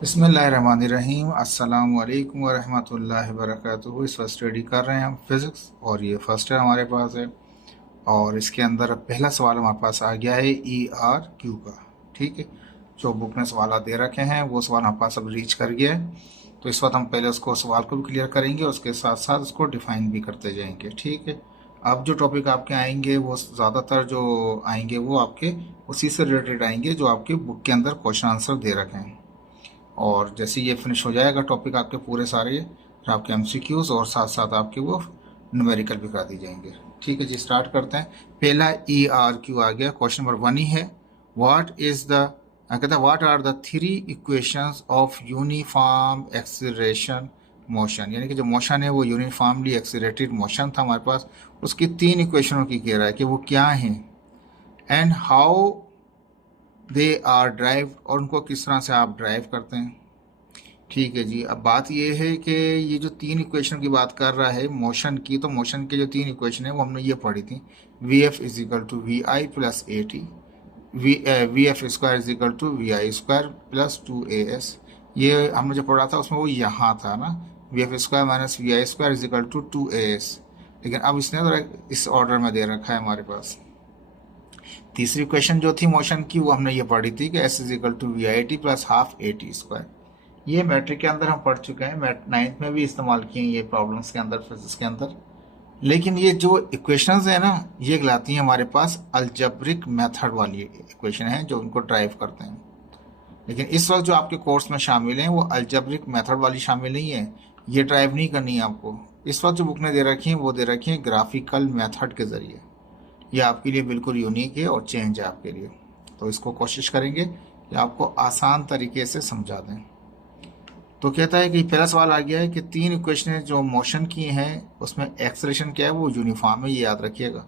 बिस्मिल्लाहिर्रहमानिर्रहीम अस्सलामु अलैकुम वरहमतुल्लाहि वबरकातुहू। इस वक्त स्टडी कर रहे हैं हम फिज़िक्स और ये फर्स्ट है हमारे पास है। और इसके अंदर अब पहला सवाल हमारे पास आ गया है ERQ का। ठीक है, जो बुक में सवाल दे रखे हैं वो सवाल हमारे पास अब रीच कर गया है। तो इस वक्त हम पहले उसको सवाल को भी क्लियर करेंगे और उसके साथ साथ उसको डिफाइन भी करते जाएंगे। ठीक है, अब जो टॉपिक आपके आएंगे वो ज़्यादातर जो आएंगे वो आपके उसी से रिलेटेड आएंगे जो आपके बुक के अंदर क्वेश्चन आंसर दे रखे हैं। और जैसे ये फिनिश हो जाएगा टॉपिक आपके पूरे सारे, फिर आपके एमसीक्यूज और साथ साथ आपके वो न्यूमेरिकल भी करा दी जाएंगे। ठीक है जी, स्टार्ट करते हैं। पहला ERQ आ गया, क्वेश्चन नंबर 1 ही है। व्हाट इज द कहता है what are the three equations of uniform acceleration motion, यानी कि जो मोशन है वो यूनिफॉर्मली एक्सीलरेटेड मोशन था हमारे पास, उसकी तीन इक्वेशनों की कह रहा है कि वो क्या हैं and how they are derive, और उनको किस तरह से आप ड्राइव करते हैं। ठीक है जी, अब बात ये है कि ये जो तीन इक्वेशन की बात कर रहा है मोशन की, तो मोशन के जो तीन इक्वेशन है वो हमने ये पढ़ी थी। VF is equal to VI plus AT, VF square is equal to VI square plus 2AS। ये हमने जो पढ़ा था उसमें वो यहाँ था ना, VF square minus VI square is equal to 2AS। लेकिन अब इसने तो इस ऑर्डर में दे रखा है हमारे पास। तीसरी क्वेश्चन जो थी मोशन की वो हमने ये पढ़ी थी कि S is equal to VIT plus half AT square. ये मैट्रिक के अंदर हम पढ़ चुके हैं, नाइन्थ में भी इस्तेमाल किए हैं ये प्रॉब्लम्स के अंदर, फिजिक्स के अंदर। लेकिन ये जो इक्वेशंस है ना, ये कहलाती हैं हमारे पास अलजेब्रिक मेथड वाली इक्वेशन है जो उनको ड्राइव करते हैं। लेकिन इस वक्त जो आपके कोर्स में शामिल हैं वो अलजेब्रिक मेथड वाली शामिल नहीं है, ये ड्राइव नहीं करनी है आपको। इस वक्त जो बुक ने दे रखी है वो दे रखी है ग्राफिकल मेथड के ज़रिए। ये आपके लिए बिल्कुल यूनिक है और चेंज है आपके लिए। तो इसको कोशिश करेंगे कि आपको आसान तरीके से समझा दें। तो कहता है कि पहला सवाल आ गया है कि तीन इक्वेशन जो मोशन की हैं उसमें एक्सेलरेशन क्या है वो यूनिफॉर्म है, ये याद रखिएगा।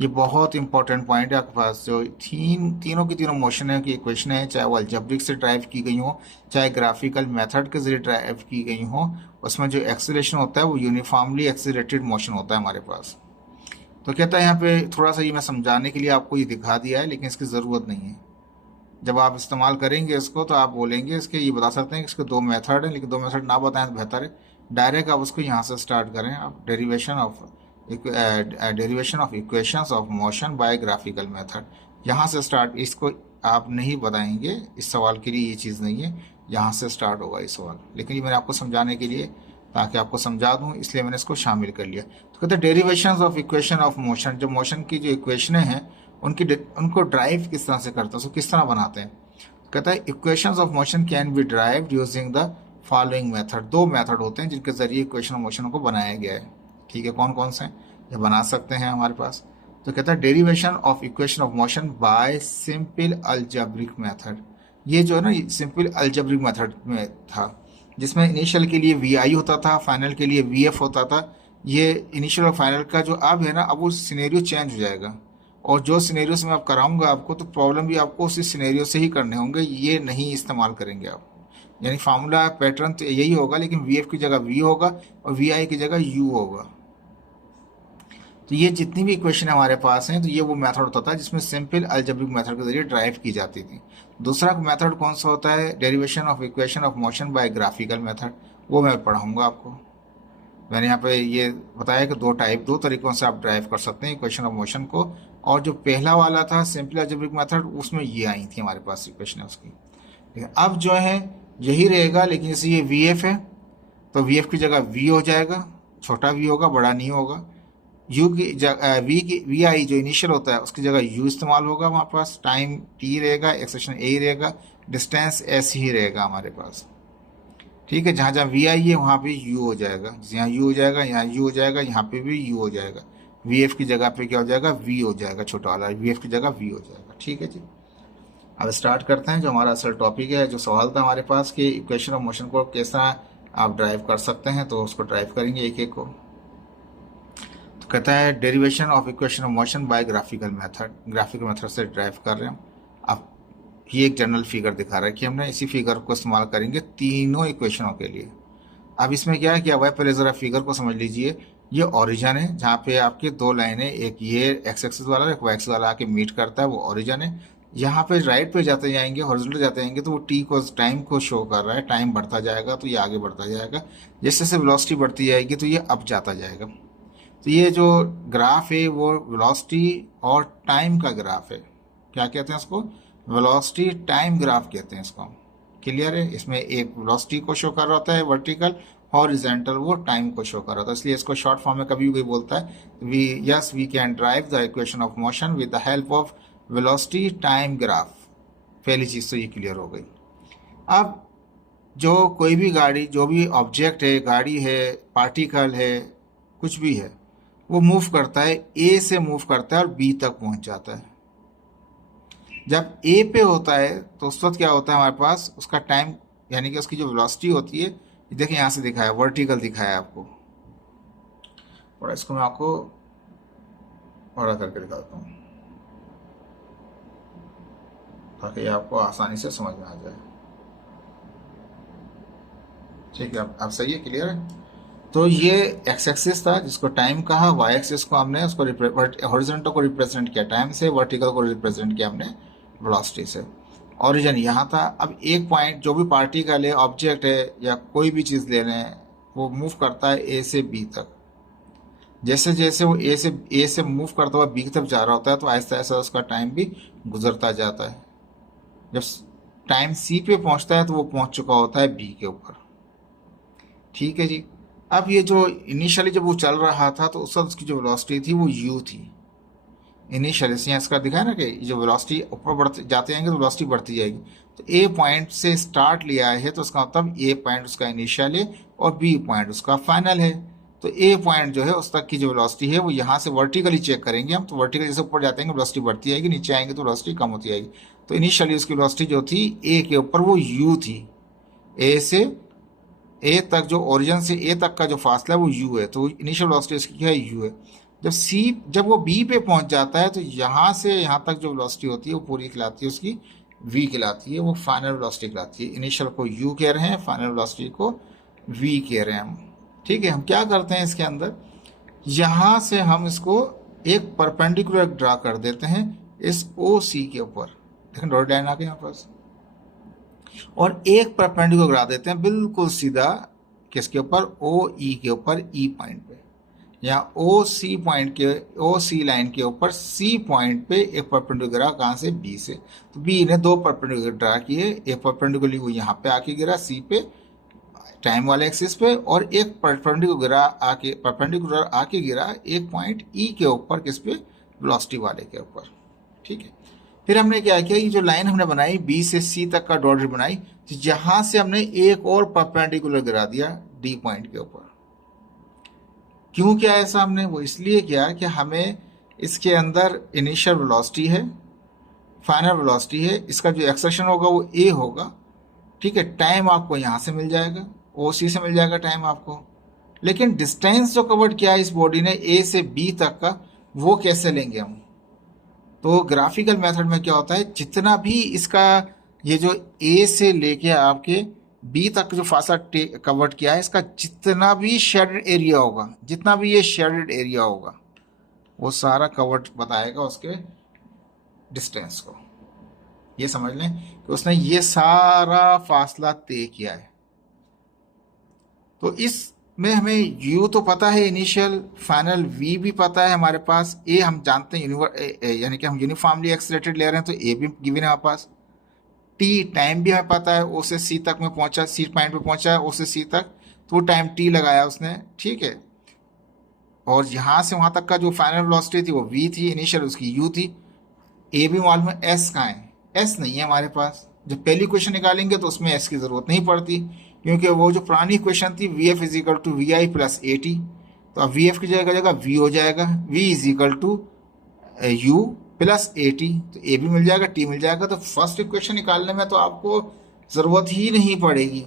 ये बहुत इंपॉर्टेंट पॉइंट है आपके पास। जो तीनों की तीनों मोशन है की इक्वेशन है, चाहे वो अलजेब्रिक से ड्राइव की गई हो चाहे ग्राफिकल मेथड के जरिए ड्राइव की गई हो, उसमें जो एक्सेलरेशन होता है वो यूनिफॉर्मली एक्सीलरेटेड मोशन होता है हमारे पास। तो कहता है यहाँ पे थोड़ा सा ये मैं समझाने के लिए आपको ये दिखा दिया है, लेकिन इसकी ज़रूरत नहीं है। जब आप इस्तेमाल करेंगे इसको तो आप बोलेंगे इसके, ये बता सकते हैं कि इसके दो मेथड हैं, लेकिन दो मेथड ना बताएं तो बेहतर है। डायरेक्ट आप उसको यहाँ से स्टार्ट करें, आप derivation of equations of motion by graphical method, यहाँ से स्टार्ट। इसको आप नहीं बताएंगे, इस सवाल के लिए ये चीज़ नहीं है, यहाँ से स्टार्ट होगा ये सवाल। लेकिन ये मैंने आपको समझाने के लिए, ताकि आपको समझा दूँ, इसलिए मैंने इसको शामिल कर लिया। तो कहते हैं derivation of equation of motion, जो मोशन की जो इक्वेशनें हैं उनको ड्राइव किस तरह से करते हैं, उसको किस तरह बनाते हैं। तो कहता है equations of motion can be drive using the following method. दो मेथड होते हैं जिनके जरिए इक्वेशन ऑफ मोशन को बनाया गया है। ठीक है, कौन कौन से हैं जो बना सकते हैं हमारे पास। तो कहता है derivation of equation of motion bye simple algebraic method. ये जो है ना सिंपल अलजेब्रिक मेथड में था, जिसमें इनिशियल के लिए VI होता था, फाइनल के लिए VF होता था। ये इनिशियल और फाइनल का जो अब है ना, अब वो सिनेरियो चेंज हो जाएगा, और जो सिनेरियो से मैं आप कराऊंगा आपको, तो प्रॉब्लम भी आपको उसी सिनेरियो से ही करने होंगे, ये नहीं इस्तेमाल करेंगे आप। यानी फार्मूला पैटर्न तो यही होगा, लेकिन VF की जगह V होगा और VI की जगह U होगा। तो ये जितनी भी इक्वेशन हमारे पास हैं, तो ये वो मेथड होता था जिसमें सिंपल अलजेब्रिक मेथड के जरिए ड्राइव की जाती थी। दूसरा मेथड कौन सा होता है, derivation of equation of motion by graphical method, वो मैं पढ़ाऊंगा आपको। मैंने यहाँ पे ये बताया कि दो तरीकों से आप ड्राइव कर सकते हैं इक्वेशन ऑफ मोशन को। और जो पहला वाला था सिंपल अलजेब्रिक मेथड, उसमें ये आई थी हमारे पास इक्वेशन उसकी। लेकिन अब जो है यही रहेगा, लेकिन जैसे ये VF है तो VF की जगह V हो जाएगा, छोटा V होगा, बड़ा नहीं होगा। U की जगह VI जो इनिशियल होता है उसकी जगह U इस्तेमाल होगा, हमारे पास टाइम T रहेगा, एक्सेशन A रहेगा, डिस्टेंस S ही रहेगा हमारे पास। ठीक है, जहाँ जहाँ VI है वहाँ पे U हो जाएगा, यहाँ U हो जाएगा, यहाँ U हो जाएगा, यहाँ पे भी U हो जाएगा। VF की जगह पे क्या हो जाएगा, V हो जाएगा, छोटा वाला VF की जगह V हो जाएगा। ठीक है जी, अब स्टार्ट करते हैं जो हमारा असल टॉपिक है। जो सवाल था हमारे पास कि इक्वेशन ऑफ मोशन को कैसे आप ड्राइव कर सकते हैं, तो उसको ड्राइव करेंगे एक एक को। तो कहता है derivation of equation of motion by graphical method, graphical method से ड्राइव कर रहे हैं। अब ये एक जनरल फिगर दिखा रहा है कि हमने इसी फिगर को इस्तेमाल करेंगे तीनों इक्वेशनों के लिए। अब इसमें क्या है, हुआ है, पहले ज़रा फिगर को समझ लीजिए। ये ओरिजिन है जहाँ पे आपके दो लाइनें, एक ये एक्स एक्सिस वाला एक वाई एक्सिस वाला आके मीट करता है, वो ओरिजिन है। यहाँ पे राइट पे जाते जाएंगे, हॉरिजॉन्टल जाते जाएंगे, तो वो टी को टाइम को शो कर रहा है, टाइम बढ़ता जाएगा तो ये आगे बढ़ता जाएगा। जैसे जैसे वेलोसिटी बढ़ती जाएगी तो ये अप जाता जाएगा। तो ये जो ग्राफ है वो वेलोसिटी और टाइम का ग्राफ है। क्या कहते हैं इसको? वेलोसिटी टाइम ग्राफ कहते हैं इसको। क्लियर है? इसमें एक वेलोसिटी को शो कर रहा होता है वर्टिकल, हॉरिजॉन्टल वो टाइम को शो कर रहा होता है। इसलिए इसको शॉर्ट फॉर्म में कभी भी बोलता है we can derive the equation of motion with the help of velocity time graph. पहली चीज तो ये क्लियर हो गई। अब जो कोई भी गाड़ी, जो भी ऑब्जेक्ट है, गाड़ी है, पार्टिकल है, कुछ भी है, वो मूव करता है, ए से मूव करता है और बी तक पहुंच जाता है। जब ए पे होता है तो उस वक्त क्या होता है हमारे पास, उसका टाइम यानी कि उसकी जो वेलोसिटी होती है, देखिए यहाँ से दिखाया, वर्टिकल दिखाया आपको, और इसको मैं आपको बड़ा करके दिखाता हूँ ताकि आपको आसानी से समझ में आ जाए। ठीक है, अब सही है, क्लियर है? तो ये एक्स एक्सिस था जिसको टाइम कहा, वाई एक्सिस को हमने उसको हॉरिजॉन्टल को रिप्रेजेंट किया टाइम से, वर्टिकल को रिप्रेजेंट किया हमने वेलोसिटी से। ओरिजिन यहाँ था। अब एक पॉइंट, जो भी पार्टिकल है, ऑब्जेक्ट है, या कोई भी चीज़ ले रहे हैं, वो मूव करता है ए से बी तक। जैसे जैसे वो ए से मूव करता हुआ बी की तरफ जा रहा होता है तो आहिस्ता आहिस्ता उसका टाइम भी गुजरता जाता है। जब टाइम सी पे पहुंचता है तो वो पहुंच चुका होता है बी के ऊपर। ठीक है जी। अब ये जो इनिशियली जब वो चल रहा था तो उस वक्त उसकी जो वेलोसिटी थी वो u थी। इनिशियली यहाँ इसका दिखा है ना कि जो वेलोसिटी ऊपर बढ़ते जाते जाएंगे तो वेलोसिटी बढ़ती जाएगी। तो ए पॉइंट से स्टार्ट लिया है तो उसका मतलब ए पॉइंट उसका इनिशियल है और बी पॉइंट उसका फाइनल है। तो ए पॉइंट जो है उस तक की जो वेलोसिटी है वो यहाँ से वर्टिकली चेक करेंगे हम। तो वर्टिकली जैसे ऊपर जाते हैं वेलोसिटी बढ़ती जाएगी, नीचे आएंगे तो वेलोसिटी कम होती जाएगी। तो इनिशियली उसकी वेलोसिटी जो थी ए के ऊपर वो u थी। ए से ए तक, जो ओरिजिन से ए तक का जो फासला है वो u है, तो इनिशियल वेलोसिटी उसकी क्या है, u है। जब वो बी पे पहुंच जाता है तो यहाँ से यहाँ तक जो वेलोसिटी होती है वो पूरी कहलाती है उसकी v कहलाती है, वो फाइनल वेलोसिटी कहलाती है। इनिशियल को u कह रहे हैं, फाइनल वेलोसिटी को v कह रहे हैं हम। ठीक है, हम क्या करते हैं इसके अंदर, यहाँ से हम इसको एक परपेंडिकुलर ड्रा कर देते हैं इस ओ सी के ऊपर। देखें डॉट लाइन आ गई यहाँ पास, और एक परपेंडिकुलर गिरा देते हैं बिल्कुल सीधा किसके ऊपर, ओ ई के ऊपर, ई पॉइंट पे, या ओ सी पॉइंट के, ओ सी लाइन के ऊपर सी पॉइंट पे एक परपेंडिकुलर गिरा। कहाँ से, बी से। तो बी ने दो परपेंडिकुलर ड्रा किए, एक परपेंडिकुलर वो यहाँ पे आके गिरा सी पे टाइम वाले एक्सिस पे, और एक परपेंडिकुलर आके गिरा एक पॉइंट ई के ऊपर, किस पे, वेलोसिटी वाले के ऊपर। ठीक है, फिर हमने क्या किया, ये जो लाइन हमने बनाई बी से सी तक का डॉट बनाई, तो यहां से हमने एक और परपेंडिकुलर गिरा दिया डी पॉइंट के ऊपर। क्यों किया ऐसा हमने, वो इसलिए किया कि हमें इसके अंदर इनिशियल वेलोसिटी है, फाइनल वेलोसिटी है, इसका जो एक्सेशन होगा वो ए होगा। ठीक है, टाइम आपको यहां से मिल जाएगा, ओ सी से मिल जाएगा टाइम आपको। लेकिन डिस्टेंस जो कवर किया इस बॉडी ने ए से बी तक का, वो कैसे लेंगे हम। तो ग्राफिकल मेथड में क्या होता है, जितना भी इसका ये जो ए से लेके आपके बी तक जो फासला कवर्ड किया है, इसका जितना भी शेडेड एरिया होगा, जितना भी ये शेडेड एरिया होगा, वो सारा कवर्ड बताएगा उसके डिस्टेंस को। ये समझ लें कि उसने ये सारा फासला तय किया है। तो इसमें हमें u तो पता है इनिशियल, फाइनल v भी पता है हमारे पास, a हम जानते हैं यानी कि हम यूनिफॉर्मली एक्सीलरेटेड ले रहे हैं तो a भी गिवन है हमारे पास, t टाइम भी हमें पता है, o से c तक में पहुंचा, c पॉइंट पे पहुंचा है o से c तक, तो टाइम t लगाया उसने। ठीक है, और यहाँ से वहाँ तक का जो फाइनल वेलोसिटी थी वो v थी, इनिशियल उसकी u थी। a भी मालूम है, s कहाँ है, s नहीं है हमारे पास। जब पहली क्वेश्चन निकालेंगे तो उसमें s की ज़रूरत नहीं पड़ती, क्योंकि वो जो पुरानी क्वेश्चन थी V F is equal to we I plus A T, तो अब वी एफ की जगह वी हो जाएगा, V is equal to you plus A T, तो ए भी मिल जाएगा, टी मिल जाएगा। तो फर्स्ट इक्वेशन निकालने में तो आपको ज़रूरत ही नहीं पड़ेगी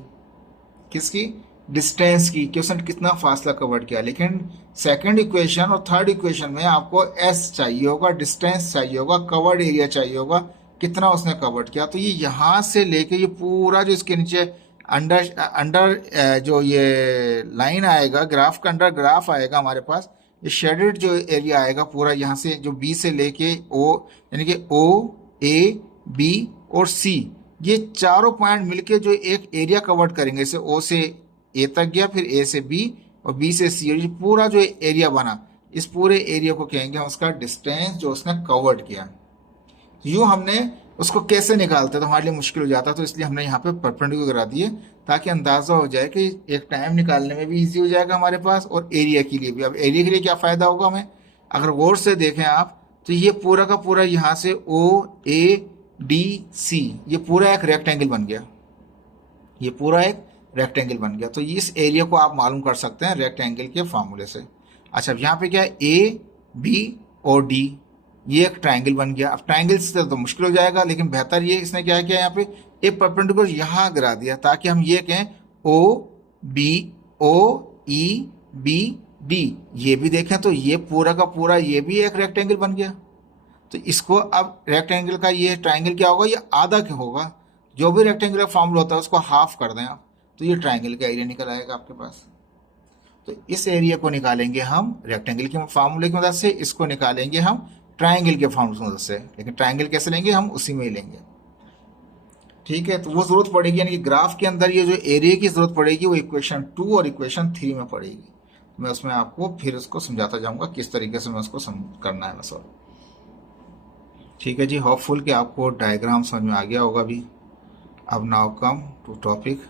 किसकी, डिस्टेंस की, कि उसने कितना फासला कवर किया। लेकिन सेकंड इक्वेशन और थर्ड इक्वेशन में आपको एस चाहिए होगा, डिस्टेंस चाहिए होगा, कवर्ड एरिया चाहिए होगा, कितना उसने कवर्ड किया। तो ये यहाँ से लेके ये पूरा जो इसके नीचे अंडर जो ये लाइन आएगा, ग्राफ का अंडर ग्राफ आएगा हमारे पास, ये शेडेड जो एरिया आएगा पूरा, यहाँ से जो बी से लेके ओ, यानी कि ओ ए बी और सी, ये चारों पॉइंट मिलके जो एक एरिया कवर करेंगे, जैसे ओ से ए तक गया, फिर ए से बी और बी से सी, और ये पूरा जो एरिया बना, इस पूरे एरिया को कहेंगे हम उसका डिस्टेंस जो उसने कवर्ड किया। यूं हमने उसको कैसे निकालते तो हमारे लिए मुश्किल हो जाता, तो इसलिए हमने यहाँ पे परपेंडिकुलर करा दिए ताकि अंदाजा हो जाए कि एक टाइम निकालने में भी इजी हो जाएगा हमारे पास और एरिया के लिए भी। अब एरिया के लिए क्या फायदा होगा हमें, अगर गौर से देखें आप तो ये पूरा का पूरा यहाँ से ओ ए डी सी, ये पूरा एक रेक्टेंगल बन गया, ये पूरा एक रेक्टेंगल बन गया। तो इस एरिया को आप मालूम कर सकते हैं रेक्टेंगल के फार्मूले से। अच्छा, अब यहाँ पे क्या है, ए बी और डी, ये एक ट्रायंगल बन गया। अब ट्रायंगल से तो मुश्किल हो जाएगा, लेकिन बेहतर ये इसने क्या किया, यहाँ पे एक परपेंडिकुलर यहाँ गिरा दिया ताकि हम ये कहें O B O E B D, ये भी देखें तो ये पूरा का पूरा ये भी एक रेक्टेंगल बन गया। तो इसको अब रेक्टेंगल का ये ट्रायंगल क्या होगा, ये आधा क्या होगा, जो भी रेक्टेंगुलर फॉर्मूला होता है उसको हाफ कर दें आप, तो ये ट्रायंगल का एरिया निकल आएगा आपके पास। तो इस एरिया को निकालेंगे हम रेक्टेंगल के फार्मूले की मदद से, इसको निकालेंगे हम ट्रायंगल के फार्मूले की मदद से। लेकिन ट्रायंगल कैसे लेंगे, हम उसी में ही लेंगे, ठीक है। तो वो जरूरत पड़ेगी, यानी कि ग्राफ के अंदर ये जो एरिया की जरूरत पड़ेगी वो इक्वेशन 2 और इक्वेशन 3 में पड़ेगी। मैं उसमें आपको फिर उसको समझाता जाऊंगा किस तरीके से मैं उसको करना है सॉल्व। ठीक है जी, होपफुल कि आपको डायग्राम समझ में आ गया होगा अभी। अब नाउ कम टू टॉपिक।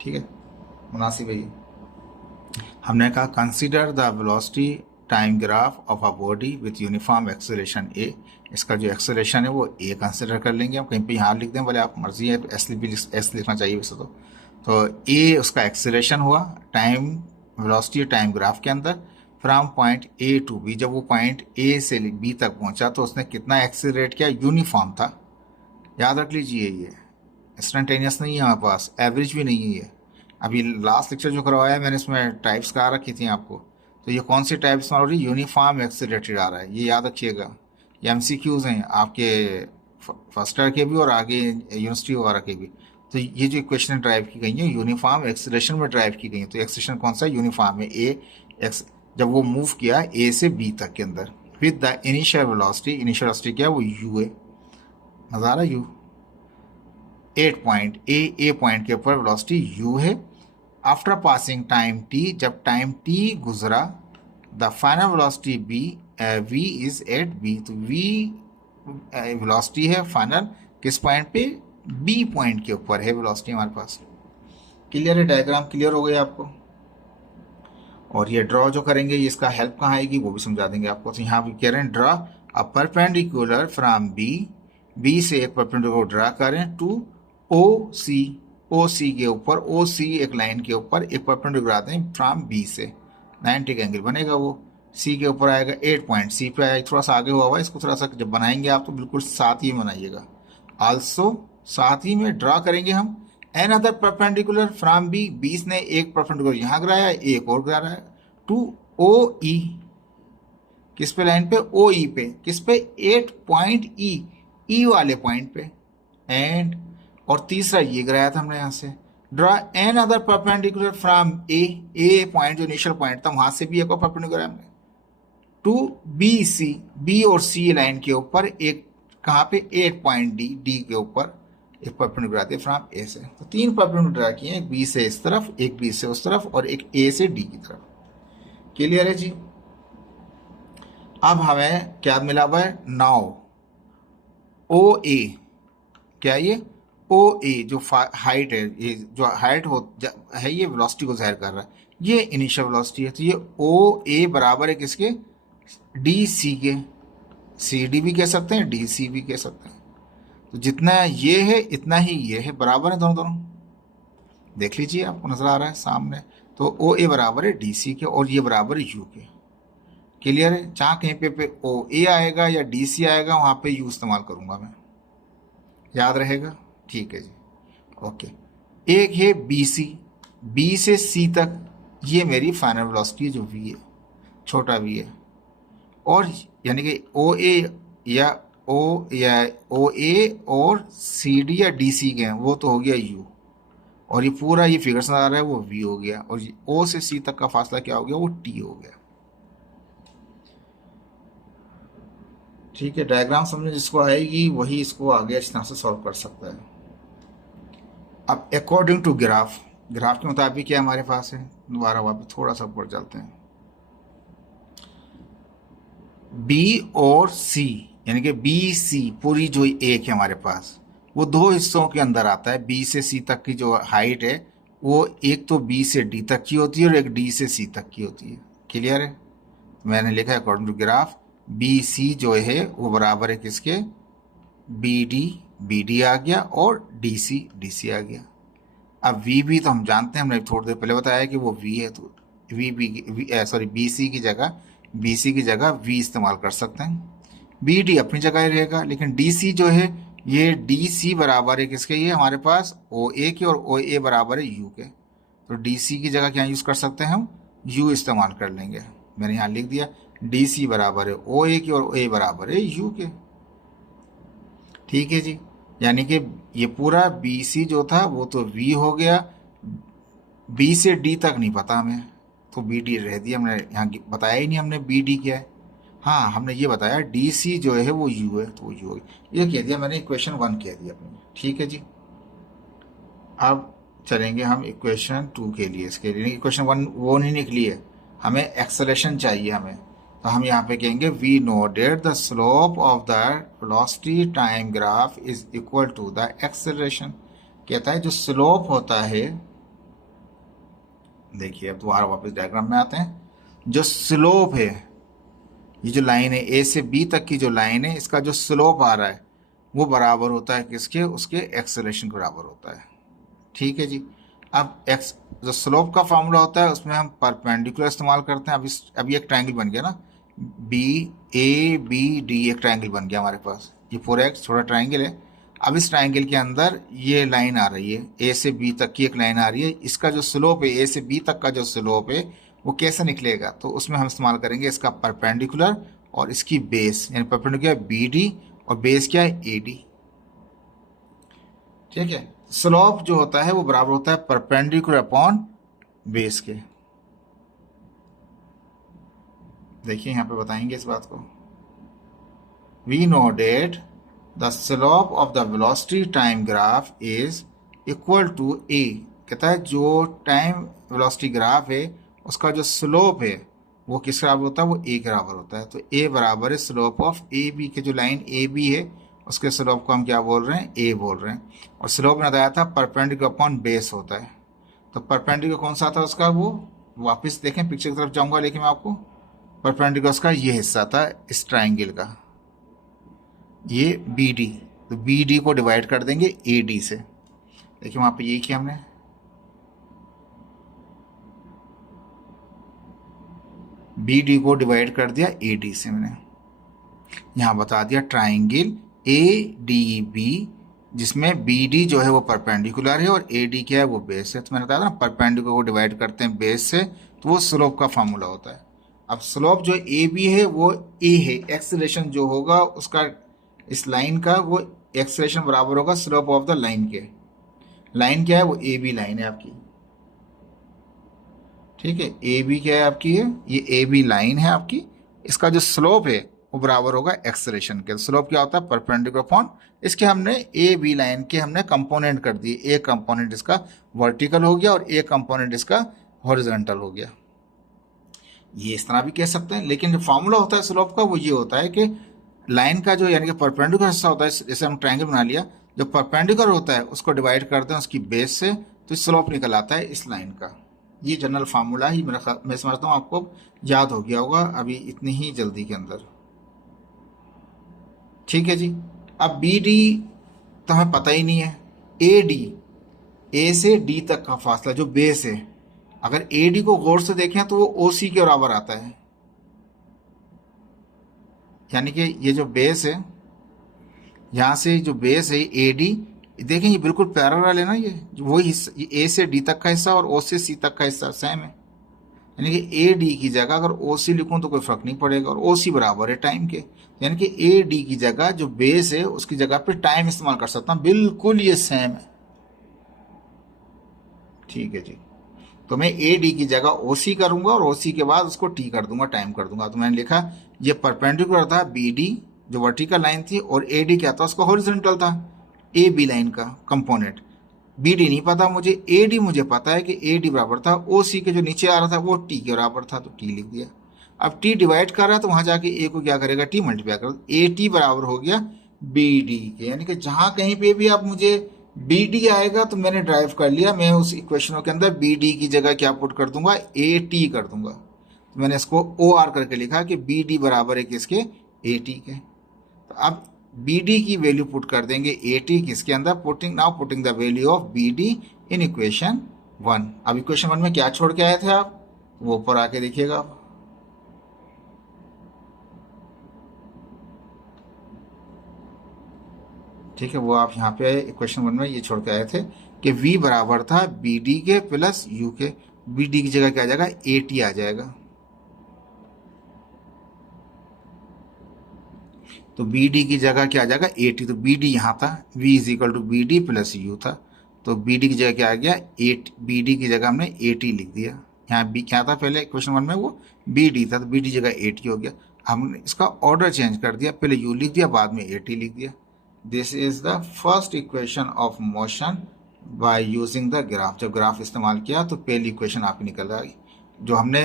ठीक है, मुनासिब है ये। हमने कहा consider the velocity time graph of a body with uniform acceleration A. इसका जो एक्सेलरेशन है वो ए कंसीडर कर लेंगे हम, कहीं पे यहाँ लिख दें, भले आप मर्जी है, एस लिखना चाहिए वैसे तो ए उसका एक्सेलरेशन हुआ टाइम वेलोसिटी टाइम ग्राफ के अंदर from point A to B. जब वो पॉइंट ए से बी तक पहुंचा तो उसने कितना एक्सेलरेट किया, यूनिफॉर्म था। याद रख लीजिए, ये इंस्टेंटेनियस नहीं है हमारे पास, एवरेज भी नहीं है ये। अभी लास्ट लेक्चर जो करवाया है मैंने, इसमें टाइप्स कहा रखी थी आपको, तो ये कौन सी टाइप्स हो रही है, यूनिफॉर्म एक्सेलरेटेड आ रहा है, ये याद रखिएगा। ये एमसीक्यूज हैं आपके फर्स्ट ईयर के भी और आगे यूनिवर्सिटी वगैरह के भी। तो ये जो इक्वेशन ड्राइव की गई है यूनिफॉर्म एक्सेलरेशन में ड्राइव की गई है। तो एक्सेलरेशन कौन सा, यूनिफॉर्म है, ए एक्स, जब वो मूव किया ए से बी तक के अंदर with the initial velocity. Initial velocity क्या है, वो यू है, मजा आ रहा है, यू 8 पॉइंट ए पॉइंट के ऊपर वेलोसिटी यू है। आफ्टर पासिंग टाइम टी, जब टाइम टी गुजरा, the final velocity B V is at B. तो वी वेलोसिटी है फाइनल किस पॉइंट पे, बी पॉइंट के ऊपर है वेलोसिटी हमारे पास। क्लियर है, डायग्राम क्लियर हो गई आपको। और ये ड्रॉ जो करेंगे ये इसका हेल्प कहाँ आएगी वो भी समझा देंगे आपको। तो यहाँ भी कह रहे हैं draw a perpendicular from B, B से एक परपेंडिकुलर ड्रा करें टू ओ सी के ऊपर, ओ सी एक लाइन के ऊपर एक परपेंडिकुलर आते हैं फ्रॉम बी से, 90 का एंगल बनेगा, वो सी के ऊपर आएगा 8 पॉइंट, सी पे आएगा, थोड़ा सा आगे हुआ हुआ, इसको थोड़ा सा जब बनाएंगे आप तो बिल्कुल साथ ही बनाइएगा। आल्सो साथ ही में ड्रा करेंगे हम an other perpendicular from B, बीस ने एक परपेंडिकुलर यहाँ गिराया, एक और गिरा रहा है, टू ओ ई, किस पे लाइन पे, ओ ई पे, किस पे, 8 पॉइंट ई वाले पॉइंट पे, एंड और तीसरा ये गिराया था हमने यहाँ से। Draw N other perpendicular from A point जो इनिशियल पॉइंट था वहां से भी एक और परपेंडिकुलर हमने टू बी सी, बी और सी लाइन के ऊपर एक, कहाँ पे, 8 पॉइंट डी के ऊपर एक परपेंडिकुलर आती है फ्रॉम ए से। तो 3 परपेंडिकुलर ड्रा किए, एक बी से इस तरफ, एक बी से उस तरफ और एक ए से डी की तरफ। क्लियर है जी। अब हमें क्या मिला हुआ है, नाउ ओ ए, क्या ये ओ ए जो हाइट है, ये जो हाइट है ये वेलोसिटी को जाहिर कर रहा है, ये इनिशियल वेलोसिटी है। तो ये ओ ए बराबर है किसके, डी सी के, सी डी भी कह सकते हैं, डी सी भी कह सकते हैं। तो जितना ये है इतना ही ये है, बराबर है दोनों दोनों, देख लीजिए आपको नजर आ रहा है सामने। तो ओ ए बराबर है डी सी के और ये बराबर है यू के। क्लियर है, जहाँ कहीं पे ओ ए आएगा या डी सी आएगा वहाँ पे यू इस्तेमाल करूँगा मैं, याद रहेगा, ठीक है जी, ओके। एक है बी सी, बी से सी तक, ये मेरी फाइनल वेलोसिटी जो वी है, छोटा वी है, और यानी कि ओ ए या ओ ए और सी डी या डी सी के हैं, वो तो हो गया यू, और ये पूरा ये फिगर से आ रहा है वो वी हो गया, और ओ से सी तक का फासला क्या हो गया, वो टी हो गया। ठीक है, डायग्राम समझ जिसको आएगी वही इसको आगे इस तरह से सॉल्व कर सकता है। अब अकॉर्डिंग टू ग्राफ, ग्राफ के मुताबिक क्या हमारे पास है, दोबारा वापस थोड़ा सा ऊपर चलते हैं। बी और सी यानी कि बी सी पूरी जो एक है हमारे पास, वो दो हिस्सों के अंदर आता है। बी से सी तक की जो हाइट है वो एक तो बी से डी तक की होती है और एक डी से सी तक की होती है। क्लियर है? मैंने लिखा है according to graph B C जो है वो बराबर है किसके, बी डी आ गया और डी सी आ गया। अब वी बी तो हम जानते हैं, हमने थोड़ी देर पहले बताया कि वो वी है, तो बी सी की जगह वी इस्तेमाल कर सकते हैं। बी डी अपनी जगह ही रहेगा, लेकिन डी सी जो है ये डी सी बराबर है किसके, ये हमारे पास ओ ए के, और ओ ए बराबर है यू के। तो डी सी की जगह क्या यूज़ कर सकते हैं हम, यू इस्तेमाल कर लेंगे। मैंने यहाँ लिख दिया डी सी बराबर है ओ ए के और ओ ए बराबर है यू के। ठीक है जी, यानी कि ये पूरा बी सी जो था वो तो वी हो गया, बी से डी तक नहीं पता हमें, तो बी डी रह दिया। हमने यहाँ बताया ही नहीं हमने बी डी क्या है। हाँ, हमने ये बताया डी सी जो है वो यू है, तो वो यू हो गया। ये कह दिया मैंने, इक्वेशन 1 कह दिया अपनी। ठीक है जी, अब चलेंगे हम इक्वेशन 2 के लिए। इसके लिए इक्वेशन 1 वो नहीं निकली है, हमें एक्सेलरेशन चाहिए हमें। तो हम यहाँ पे कहेंगे we know that the slope of the velocity time graph is equal to the acceleration. कहता है जो स्लोप होता है, देखिए अब दोबारा वापस डायग्राम में आते हैं। जो स्लोप है, ये जो लाइन है ए से बी तक की जो लाइन है, इसका जो स्लोप आ रहा है वो बराबर होता है किसके, उसके एक्सेलरेशन के बराबर होता है। ठीक है जी, अब एक्स जो स्लोप का फार्मूला होता है उसमें हम परपेंडिकुलर इस्तेमाल करते हैं। अब ये एक ट्रायंगल बन गया ना, बी डी एक ट्रायंगल बन गया हमारे पास। ये पूरा एक छोटा ट्रायंगल है। अब इस ट्रायंगल के अंदर ये लाइन आ रही है, ए से बी तक की एक लाइन आ रही है। इसका जो स्लोप है, ए से बी तक का जो स्लोप है वो कैसे निकलेगा, तो उसमें हम इस्तेमाल करेंगे इसका परपेंडिकुलर और इसकी बेस, यानी परपेंडिकुलर बी डी और बेस क्या है ए डी। ठीक है, स्लोप जो होता है वो बराबर होता है परपेंडिकुलर अपॉन बेस के। देखिए यहाँ पे बताएंगे इस बात को। We know that the slope of the velocity time graph is equal to A. कहता है जो टाइम वेलोसिटी ग्राफ है उसका जो स्लोप है वो किस बराबर होता है, वो ए के बराबर होता है। तो ए बराबर है स्लोप ऑफ ए बी के, जो लाइन ए बी है उसके स्लोप को हम क्या बोल रहे हैं, ए बोल रहे हैं। और स्लोप में बताया था परपेंडिकुलर अपॉन बेस होता है। तो परपेंडिकुलर कौन सा था उसका, वो वापस देखें, पिक्चर की तरफ जाऊंगा लेकिन मैं आपको, परपेंडिकुलर उसका ये हिस्सा था इस ट्राइंगल का, ये बी डी। तो बी डी को डिवाइड कर देंगे ए डी से। देखिए वहाँ पे ये किया हमने, बी डी को डिवाइड कर दिया ए डी से। मैंने यहाँ बता दिया ट्राइंगल ए डी बी, जिसमें बी डी जो है वो परपेंडिकुलर है और ए डी क्या है, वो बेस है। तो मैंने बताया था ना, परपेंडिकुलर को डिवाइड करते हैं बेस से, तो वो स्लोप का फॉर्मूला होता है। अब स्लोप जो ए बी है वो ए है, एक्सेलरेशन जो होगा उसका इस लाइन का, वो एक्सेलरेशन बराबर होगा स्लोप ऑफ द लाइन के। लाइन क्या है, वो ए बी लाइन है आपकी। ठीक है, ए बी क्या है आपकी, ये ए बी लाइन है आपकी। इसका जो स्लोप है वो बराबर होगा एक्सेलरेशन के। स्लोप क्या होता है, परपेंडिकुलर अपॉन इसके। हमने ए बी लाइन के हमने कंपोनेंट कर दिए, एक कंपोनेंट इसका वर्टिकल हो गया और एक कंपोनेंट इसका हॉरिजॉन्टल हो गया। ये इस तरह भी कह सकते हैं, लेकिन जो फॉर्मूला होता है स्लोप का वो ये होता है कि लाइन का जो यानी कि परपेंडिकुलर हिस्सा होता है, जैसे हम ट्रायंगल बना लिया, जो परपेंडिकुलर होता है उसको डिवाइड करते हैं उसकी बेस से, तो स्लोप निकल आता है इस लाइन का। ये जनरल फार्मूला ही मैं समझता हूँ आपको याद हो गया होगा अभी इतनी ही जल्दी के अंदर। ठीक है जी, अब बी डी तो हमें पता ही नहीं है। ए डी, ए से डी तक का फासला जो बेस है, अगर ए डी को गौर से देखें तो वो ओ सी के बराबर आता है। यानी कि ये जो बेस है, यहाँ से जो बेस है ए डी, देखें ये बिल्कुल पैरेलल है ना, ये वही हिस्सा, ये ए से डी तक का हिस्सा और ओ से सी तक का हिस्सा सेम है। यानी कि ए डी की जगह अगर ओ सी लिखूँ तो कोई फर्क नहीं पड़ेगा, और ओ सी बराबर है टाइम के। यानी कि ए डी की जगह जो बेस है उसकी जगह पे टाइम इस्तेमाल कर सकता हूँ, बिल्कुल ये सेम है। ठीक है जी, तो मैं ए डी की जगह ओ सी करूँगा और ओ सी के बाद उसको टी कर दूंगा, टाइम कर दूंगा। तो मैंने लिखा ये परपेंडिकुलर था बी डी जो वर्टिकल लाइन थी, और ए डी क्या था, उसका हॉरिजॉन्टल था, ए बी लाइन का कंपोनेंट। बी डी नहीं पता मुझे, ए डी मुझे पता है कि ए डी बराबर था ओ सी के, जो नीचे आ रहा था वो टी के बराबर था, तो टी लिख दिया। अब टी डिवाइड कर रहा है तो वहां जाके ए को क्या करेगा, टी मल्टीप्लाई कर, ए टी बराबर हो गया बी डी के। यानी कि जहां कहीं पे भी आप मुझे बी डी आएगा तो मैंने ड्राइव कर लिया, मैं उस इक्वेशनों के अंदर बी डी की जगह क्या पुट कर दूंगा, ए टी कर दूंगा। तो मैंने इसको ओ आर करके लिखा कि बी डी बराबर है किसके, ए टी के। तो अब बी डी की वैल्यू पुट कर देंगे ए टी किसके अंदर, putting the value of B D in equation 1। अब इक्वेशन 1 में क्या छोड़ के आए थे आप, वो ऊपर आके देखिएगा आप। ठीक है, वो आप यहाँ पे इक्वेशन 1 में ये छोड़ के आए थे कि v बराबर था बी डी के प्लस यू के। बी डी की जगह क्या आ जाएगा, ए टी आ जाएगा। तो बी डी की जगह क्या आ जाएगा, ए टी। तो बी डी यहाँ था, v is equal to B D plus U था, तो बी डी की जगह क्या आ गया, बी डी की जगह हमने ए टी लिख दिया। यहाँ बी क्या था पहले क्वेश्चन 1 में, वो बी डी था, तो बी डी जगह ए टी हो गया। हमने इसका ऑर्डर चेंज कर दिया, पहले यू लिख दिया, बाद में ए टी लिख दिया। This is the first equation of motion by using the graph. जब ग्राफ इस्तेमाल किया तो पहली इक्वेशन आपकी निकल आई। जो हमने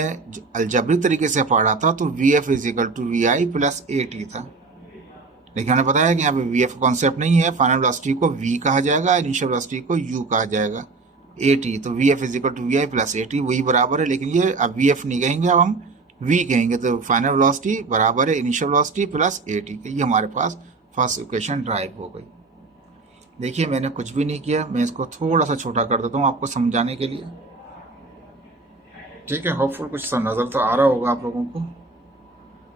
अलजेब्रिक तरीके से पढ़ा था तो v F is equal to we I plus A t था, लेकिन हमें पता है कि यहाँ पे वी एफ कॉन्सेप्ट नहीं है, फाइनल वेलोसिटी को v कहा जाएगा, इनिशियल वेलोसिटी को u कहा जाएगा, ए टी। तो v F is equal to we I plus A t, वही बराबर है, लेकिन ये अब वी एफ नहीं कहेंगे, अब हम v कहेंगे। तो फाइनल वेलोसिटी बराबर है initial velocity plus A T के। ये हमारे पास फर्स्ट इक्वेशन ड्राइव हो गई। देखिए मैंने कुछ भी नहीं किया, मैं इसको थोड़ा सा छोटा कर देता हूँ आपको समझाने के लिए। ठीक है, होपफुल कुछ नजर तो आ रहा होगा आप लोगों को।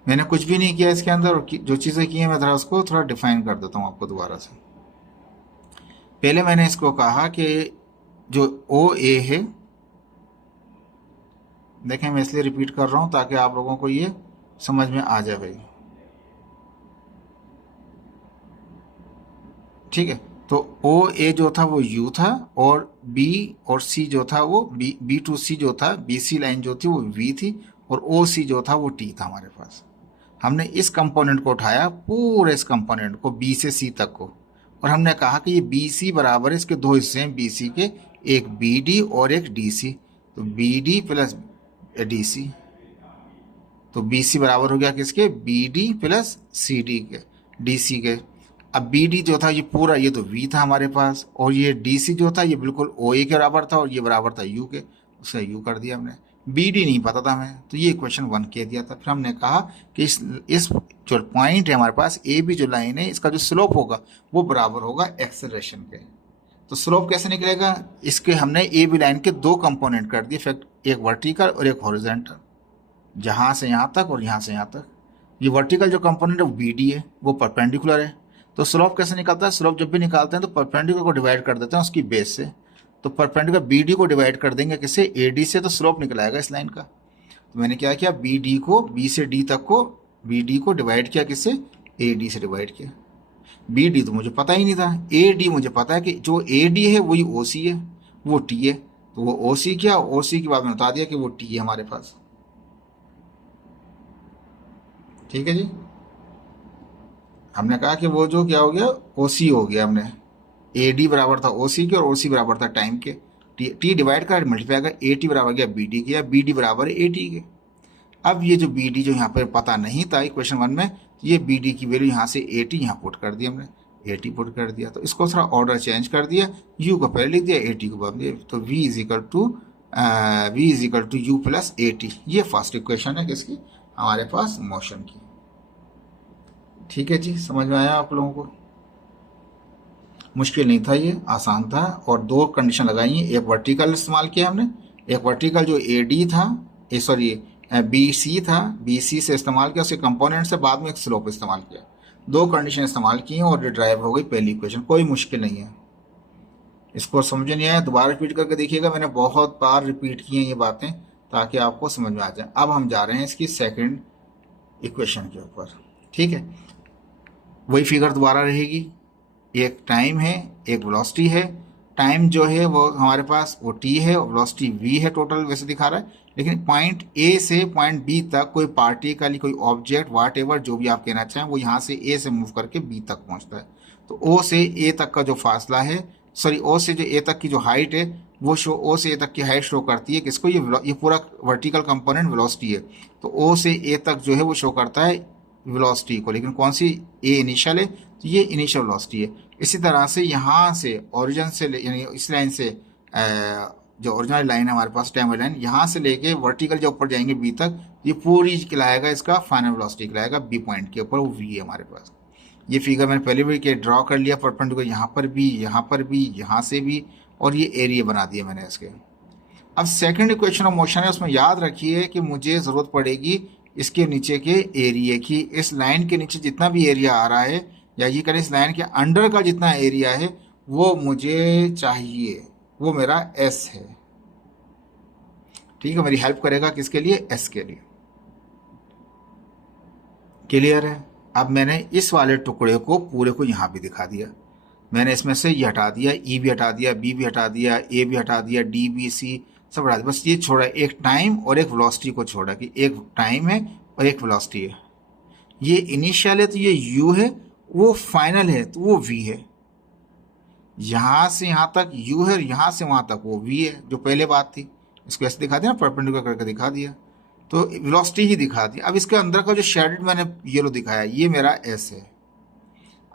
मैंने कुछ भी नहीं किया इसके अंदर, और जो चीज़ें की हैं मैं थोड़ा उसको थोड़ा डिफाइन कर देता हूँ आपको दोबारा से। पहले मैंने इसको कहा कि जो ओ ए है, देखें मैं इसलिए रिपीट कर रहा हूँ ताकि आप लोगों को ये समझ में आ जाए भाई। ठीक है, तो ओ ए जो था वो यू था, और बी और सी जो था वो बी टू सी जो था, बी सी लाइन जो थी वो वी थी, और ओ सी जो था वो टी था हमारे पास। हमने इस कंपोनेंट को उठाया, पूरे इस कंपोनेंट को बी से सी तक को, और हमने कहा कि ये बी सी बराबर है, इसके दो हिस्से हैं बी सी के, एक बी डी और एक डी सी। तो B D plus d c, तो बी सी बराबर हो गया किसके, b D plus c d के, डी सी के। अब बी डी जो था ये पूरा, ये तो वी था हमारे पास, और ये डी सी जो था ये बिल्कुल ओ ए के बराबर था, और ये बराबर था यू के, उसे यू कर दिया हमने। बी डी नहीं पता था हमें, तो ये इक्वेशन 1 कह दिया था। फिर हमने कहा कि इस जो पॉइंट है हमारे पास, ए बी जो लाइन है, इसका जो स्लोप होगा वो बराबर होगा एक्सेलरेशन के। तो स्लोप कैसे निकलेगा, इसके हमने ए बी लाइन के दो कंपोनेंट कर दिए, एक वर्टिकल और एक हॉरिजॉन्टल, जहाँ से यहाँ तक और यहाँ से यहाँ तक। ये वर्टिकल जो कंपोनेंट है वो बी डी है, वो परपेंडिकुलर है। तो स्लोप कैसे निकलता है, स्लोप जब भी निकालते हैं तो परपेंडिकुलर को डिवाइड कर देते हैं उसकी बेस से। तो परपेंडिकुलर बी डी को डिवाइड कर देंगे किससे, ए डी से, तो स्लोप निकल आएगा इस लाइन का। तो मैंने क्या किया, बी डी को, बी से डी तक को, बी डी को डिवाइड किया किससे, ए डी से डिवाइड किया। बी डी तो मुझे पता ही नहीं था, ए डी मुझे पता है कि जो ए डी है वही ओ सी है, वो टी है, तो वो ओ सी किया, ओ सी के बाद मैंने बता दिया कि वो टी है हमारे पास। ठीक है जी, हमने कहा कि वो जो क्या हो गया, ओ सी हो गया। हमने ए डी बराबर था ओ सी के, और ओ सी बराबर था टाइम के, टी डिवाइड कर मल्टीप्लाई कर, ए टी बराबर गया बी डी के, बी डी बराबर है ए टी के। अब ये जो बी डी जो यहाँ पर पता नहीं था क्वेश्चन 1 में, ये बी डी की वैल्यू यहाँ से ए टी यहाँ पुट कर दिया हमने, ए टी पुट कर दिया। तो इसको थोड़ा ऑर्डर चेंज कर दिया, यू को पहले लिख दिया, ए टी को बाद दिया। तो v is equal to you plus A t. ये फर्स्ट इक्वेशन है किसकी, हमारे पास मोशन की। ठीक है जी, समझ में आया आप लोगों को, मुश्किल नहीं था, ये आसान था। और दो कंडीशन लगाई हैं, एक वर्टिकल इस्तेमाल किया हमने, एक वर्टिकल जो ए डी था, सॉरी बी सी था, बी सी से इस्तेमाल किया, उसके कंपोनेंट से, बाद में एक स्लोप इस्तेमाल किया। दो कंडीशन इस्तेमाल की हैं और ड्राइव हो गई पहली इक्वेशन। कोई मुश्किल नहीं है, इसको समझ नहीं आया दोबारा रिपीट करके देखिएगा, मैंने बहुत बार रिपीट की हैं ये बातें ताकि आपको समझ में आ जाए। अब हम जा रहे हैं इसकी सेकेंड इक्वेशन के ऊपर। ठीक है, वही फिगर दोबारा रहेगी, एक टाइम है, एक वेलोसिटी है। टाइम जो है वो हमारे पास वो टी है, और वेलोसिटी वी है, टोटल वैसे दिखा रहा है, लेकिन पॉइंट ए से पॉइंट बी तक कोई पार्टिकल, कोई ऑब्जेक्ट, वाट एवर जो भी आप कहना चाहें, वो यहाँ से ए से मूव करके बी तक पहुँचता है। तो ओ से ए तक का जो फासला है, सॉरी ओ से जो ए तक की जो हाइट है, वो शो ओ से ए तक की हाइट शो करती है किसको, ये पूरा वर्टिकल कंपोनेंट वेलोसिटी है। तो ओ से ए तक जो है वो शो करता है वेलोसिटी को, लेकिन कौन सी, ए इनिशियल है, तो ये इनिशियल वेलोसिटी है। इसी तरह से यहाँ से ओरिजिन से यानी इस लाइन से जो ओरिजिनल लाइन है हमारे पास टाइम लाइन, यहाँ से लेके वर्टिकल जो ऊपर जाएंगे बी तक, ये पूरी कहलाएगा इसका फाइनल वेलोसिटी कहलाएगा बी पॉइंट के ऊपर, वो वी है हमारे पास। ये फिगर मैंने पहले भी के ड्रॉ कर लिया परपेंडिकुलर, यहाँ पर भी, यहाँ पर भी, यहाँ से भी, और ये एरिया बना दिया मैंने इसके। अब सेकंड इक्वेशन ऑफ मोशन है, उसमें याद रखिए कि मुझे ज़रूरत पड़ेगी इसके नीचे के एरिया की। इस लाइन के नीचे जितना भी एरिया आ रहा है, या ये करें इस लाइन के अंडर का जितना एरिया है, वो मुझे चाहिए, वो मेरा एस है। ठीक है, मेरी हेल्प करेगा किसके लिए, एस के लिए। क्लियर है। अब मैंने इस वाले टुकड़े को पूरे को यहाँ भी दिखा दिया। मैंने इसमें से ये हटा दिया, ई भी हटा दिया, बी भी हटा दिया, ए भी हटा दिया, डी बी सी सब हटा दिया। बस ये छोड़ा, एक टाइम और एक वेलोसिटी को छोड़ा, कि एक टाइम है और एक वेलोसिटी है। ये इनिशियल है तो ये यू है, वो फाइनल है तो वो वी है। यहाँ से यहाँ तक यू है और यहाँ से वहाँ तक वो वी है, जो पहले बात थी। इसको ऐसे दिखा दिया ना, परपेंडिकुलर करके दिखा दिया, तो वेलोसिटी ही दिखा दी। अब इसके अंदर का जो शेडेड मैंने येलो दिखाया, ये मेरा एस है।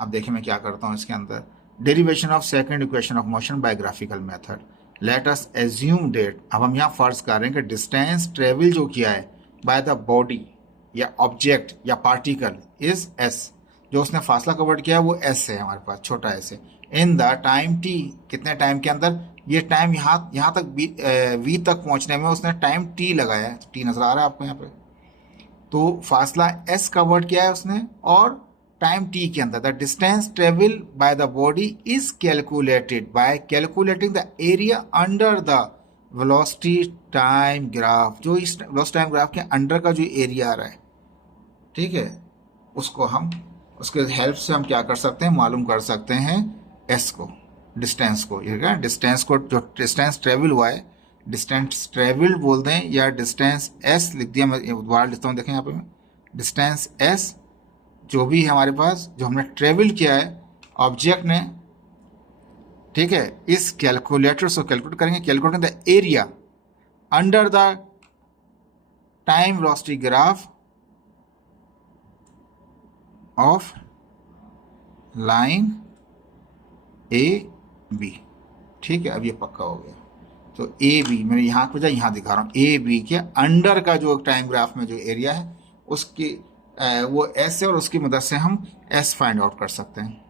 अब देखिए मैं क्या करता हूँ इसके अंदर, derivation of second equation of motion by graphical method. Let us assume that, अब हम यहाँ फर्ज कर रहे हैं कि डिस्टेंस ट्रेवल जो किया है बाय द बॉडी या ऑब्जेक्ट या पार्टिकल इज एस, जो उसने फासला कवर किया है वो एस है हमारे पास, छोटा एस है। इन द टाइम टी, कितने टाइम के अंदर, ये टाइम यहाँ तक वी तक पहुंचने में उसने टाइम टी लगाया है, टी नजर आ रहा है आपको यहाँ पे। तो फासला एस कवर्ड किया है उसने, और टाइम टी के अंदर the distance travel by the body is calculated by calculating the area under the velocity time graph. जो इस वेलोसिटी टाइम ग्राफ के अंडर का जो एरिया आ रहा है, ठीक है, उसको हम, उसके हेल्प से हम क्या कर सकते हैं, मालूम कर सकते हैं एस को, डिस्टेंस को। ये क्या, डिस्टेंस को, जो डिस्टेंस ट्रेवल हुआ है, डिस्टेंस ट्रेवल बोल दें या डिस्टेंस एस लिख दिया, मैं दोबारा लिखता हूँ, देखें यहाँ पे मैं, डिस्टेंस एस जो भी है हमारे पास, जो हमने ट्रेवल किया है ऑब्जेक्ट ने, ठीक है, इस कैलकुलेटर से कैलकुलेट करेंगे, calculating the area under the time velocity graph of line a b. ठीक है, अब ये पक्का हो गया। तो ए बी, मैंने यहाँ की बजाय यहाँ दिखा रहा हूँ, ए बी के अंडर का जो टाइम ग्राफ में जो एरिया है उसकी वो एस है, और उसकी मदद से हम एस फाइंड आउट कर सकते हैं।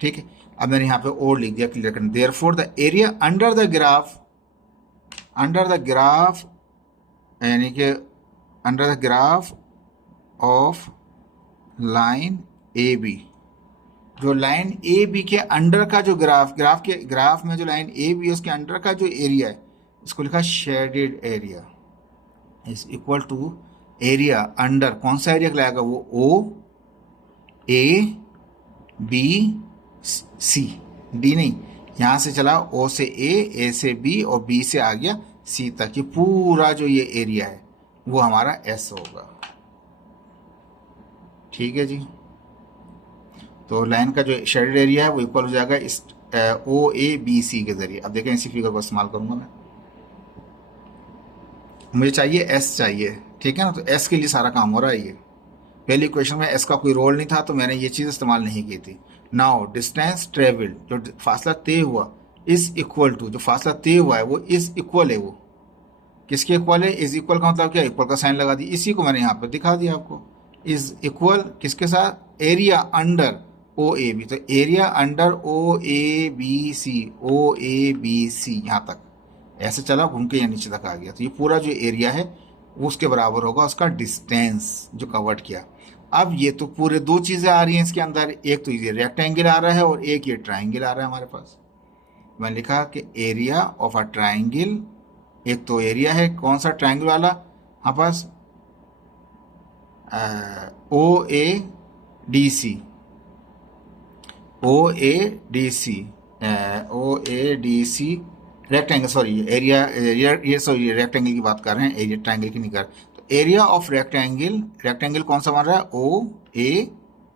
ठीक है, अब मैंने यहाँ पे और लिख दिया क्लियर करना, therefore the area under the graph, under the graph यानी कि under the graph of line a b, जो लाइन ए बी के अंडर का जो ग्राफ में जो लाइन ए बी है उसके अंडर का जो एरिया है, इसको लिखा shaded area, is equal to area under, कौन सा एरिया लाएगा वो, ओ ए बी सी, डी नहीं, यहां से चला ओ से ए से बी और बी से आ गया सी तक, ये पूरा जो ये एरिया है वो हमारा एस होगा। ठीक है जी, तो लाइन का जो शेडेड एरिया है वो इक्वल हो जाएगा इस ओ ए बी सी के जरिए। अब देखें इसी फिगर को इस्तेमाल करूंगा मैं, मुझे चाहिए एस चाहिए, ठीक है ना, तो एस के लिए सारा काम हो रहा है। ये पहली इक्वेशन में एस का कोई रोल नहीं था तो मैंने ये चीज़ इस्तेमाल नहीं की थी। नाउ डिस्टेंस ट्रेवल, जो फासला तय हुआ, इज इक्वल टू, जो फासला तय हुआ है वो इज इक्वल है, वो किसके इक्वल है, इज इक्वल का मतलब क्या, इक्वल का साइन लगा दी, इसी को मैंने यहाँ पर दिखा दिया आपको, इज इक्वल किसके साथ, area under O A B, तो area under O A B C, O A B C यहाँ तक ऐसे चला घूम के यहाँ नीचे तक आ गया, तो ये पूरा जो एरिया है वो उसके बराबर होगा उसका डिस्टेंस जो कवर्ड किया। अब ये तो पूरे दो चीज़ें आ रही हैं इसके अंदर, एक तो ये रेक्टेंगल आ रहा है और एक ये ट्राइंगल आ रहा है हमारे पास। मैंने लिखा कि एरिया ऑफ अ ट्राइंगल, एक तो एरिया है कौन सा, ट्राइंगल वाला हमारे पास O A D C, O A D C, O A D C rectangle, sorry area, ये सॉरी रेक्टेंगल की बात कर रहे हैं, एरिया ट्राइंगल की नहीं कर। तो एरिया ऑफ रेक्टेंगल, रेक्टेंगल कौन सा बन रहा है, ओ ए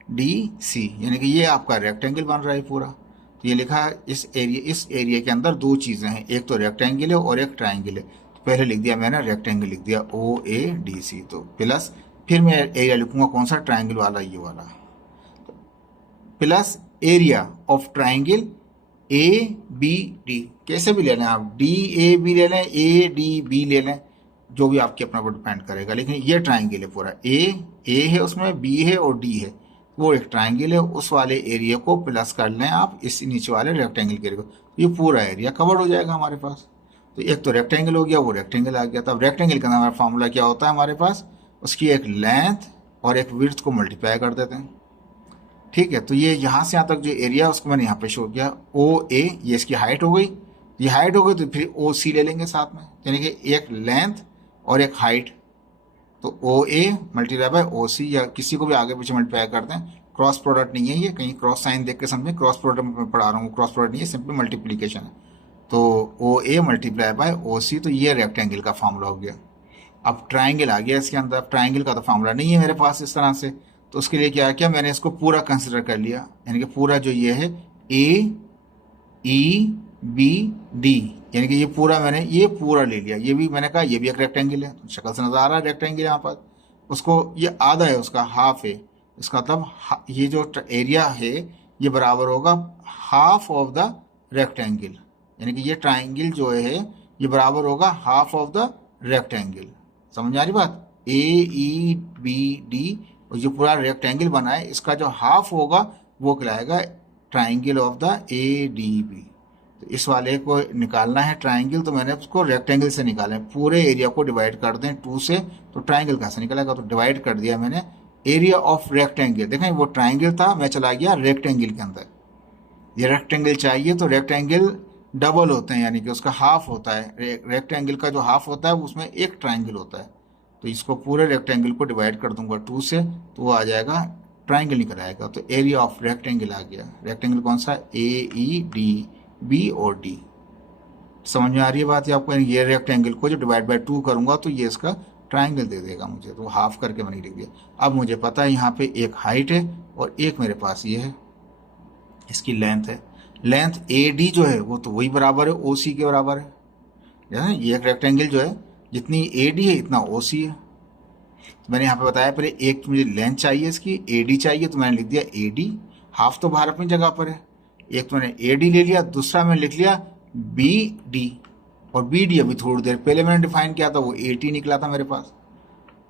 डी सी, यानी कि ये आपका रेक्टेंगल बन रहा है पूरा। तो ये लिखा है इस एरिया के अंदर दो चीज़ें हैं, एक तो रेक्टेंगल है और एक ट्राइंगल है। तो पहले लिख दिया मैंने रेक्टेंगल, लिख दिया ओ ए डी सी, तो प्लस फिर मैं एरिया लिखूंगा कौन सा, ट्राइंगल वाला, ये वाला, plus area of triangle a b d, कैसे भी ले लें आप, डी ए बी ले लें, ए डी बी ले लें, जो भी आपके अपने ऊपर डिपेंड करेगा। लेकिन ये ट्राइंगल है पूरा, ए है उसमें, बी है और डी है, वो एक ट्राइंगल है, उस वाले एरिया को प्लस कर लें आप इस नीचे वाले रेक्टेंगल के एरिया को, ये पूरा एरिया कवर हो जाएगा हमारे पास। तो एक तो रेक्टेंगल हो गया, वो रेक्टेंगल आ गया। तब रेक्टेंगल का हमारा फॉर्मूला क्या होता है हमारे पास, उसकी एक लेंथ और एक विड्थ को मल्टीप्लाई कर देते हैं। ठीक है, तो ये यहाँ से यहाँ तक जो एरिया उसको मैंने यहाँ पे शो किया, ओ ए, ये इसकी हाइट हो गई, ये हाइट हो गई, तो फिर ओ सी ले लेंगे साथ में, यानी कि एक लेंथ और एक हाइट, तो ओ ए मल्टीप्लाई बाय ओ सी, या किसी को भी आगे पीछे मल्टीप्लाई करते हैं, क्रॉस प्रोडक्ट नहीं है ये, कहीं क्रॉस साइन देख के समझें, क्रॉस प्रोडक्ट में पढ़ा रहा हूँ, क्रॉस प्रोडक्ट नहीं है, सिंपली मल्टीप्लीकेशन है। तो ओ ए मल्टीप्लाई बाय ओ सी, तो ये रेक्टेंगल का फॉर्मूला हो गया। अब ट्राइंगल आ गया इसके अंदर, ट्राइंगल का तो फॉर्मूला नहीं है मेरे पास इस तरह से, तो उसके लिए क्या किया मैंने, इसको पूरा कंसिडर कर लिया, यानी कि पूरा जो ये है ए ई बी डी, यानी कि ये पूरा मैंने ये पूरा ले लिया, ये भी मैंने कहा ये भी एक रेक्टेंगल है, तो शक्ल से नजर आ रहा है रेक्टेंगल यहाँ पर, उसको ये आधा है उसका, हाफ है, इसका मतलब ये जो एरिया है ये बराबर होगा हाफ ऑफ द रेक्टेंगल, यानी कि ये ट्राइंगल जो है ये बराबर होगा हाफ ऑफ द रेक्टेंगल। समझ आ रही बात, ए ई बी डी, और जो पूरा रेक्टेंगल बना है इसका जो हाफ होगा वो कहलाएगा triangle of the a d b. तो इस वाले को निकालना है ट्राइंगल, तो मैंने उसको रेक्टेंगल से निकाला है, पूरे एरिया को डिवाइड कर दें 2 से, तो ट्राइंगल कहाँ से निकलेगा, तो डिवाइड कर दिया मैंने एरिया ऑफ रेक्टेंगल, देखें वो ट्राइंगल था, मैं चला गया रेक्टेंगल के अंदर, ये रेक्टेंगल चाहिए, तो रेक्टेंगल डबल होते हैं, यानी कि उसका हाफ होता है, रेक्टेंगल का जो हाफ होता है उसमें एक ट्राइंगल होता है, तो इसको पूरे रेक्टेंगल को डिवाइड कर दूंगा 2 से, तो वो आ जाएगा ट्राइंगल निकल आएगा। तो एरिया ऑफ रेक्टेंगल आ गया, रेक्टेंगल कौन सा, ए ई डी बी और डी। समझ में आ रही है बात ये आपको, ये रेक्टेंगल को जो डिवाइड बाय 2 करूंगा तो ये इसका ट्राइंगल दे देगा मुझे, तो हाफ करके मैंने लिख दिया। अब मुझे पता है यहाँ पे एक हाइट है और एक मेरे पास ये है, इसकी लेंथ है, लेंथ ए डी जो है वो तो वही बराबर है ओ सी के बराबर है, ये एक रेक्टेंगल जो है जितनी ए डी है इतना ओ सी है। तो मैंने यहाँ पे बताया पहले एक मुझे लेंथ चाहिए इसकी, ए डी चाहिए, तो मैंने लिख दिया ए डी, हाफ तो बाहर अपनी जगह पर है, एक तो मैंने ए डी ले लिया, दूसरा मैंने लिख लिया बी डी, और बी डी अभी थोड़ी देर पहले मैंने डिफाइन किया था, वो ए टी निकला था मेरे पास।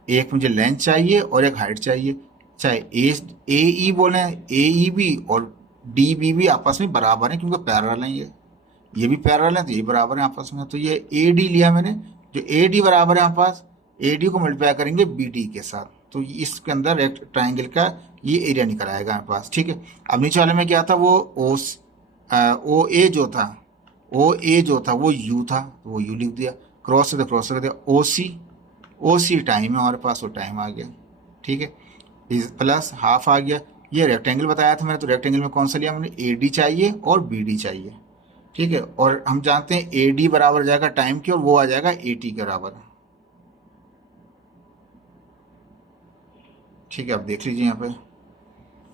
एक मुझे लेंथ चाहिए और एक हाइट चाहिए, चाहे ए ई बोले, ए ई बी और डी बी भी आपस में बराबर है क्योंकि पैरेलल है, ये भी पैरेलल है तो ये बराबर है आपस में। तो ये ए डी लिया मैंने, जो ए डी बराबर है यहाँ पास, ए डी को मल्टीप्लाई करेंगे बी डी के साथ, तो इसके अंदर एक ट्राइंगल का ये एरिया निकल आएगा हमारे पास। ठीक है, अब नीचे वाले में क्या था, वो ओ ए जो था, ओ ए जो था वो यू था, तो वो यू लिख दिया, क्रॉस से तो क्रॉस कर दिया, ओ सी टाइम है हमारे पास, वो टाइम आ गया। ठीक है, प्लस हाफ आ गया, ये रेक्टेंगल बताया था मैंने, तो रेक्टेंगल में कौन सा लिया मैंने, ए डी चाहिए और बी डी चाहिए। ठीक है, और हम जानते हैं ए डी बराबर जाएगा टाइम की, और वो आ जाएगा ए टी के बराबर। ठीक है, अब देख लीजिए यहाँ पे,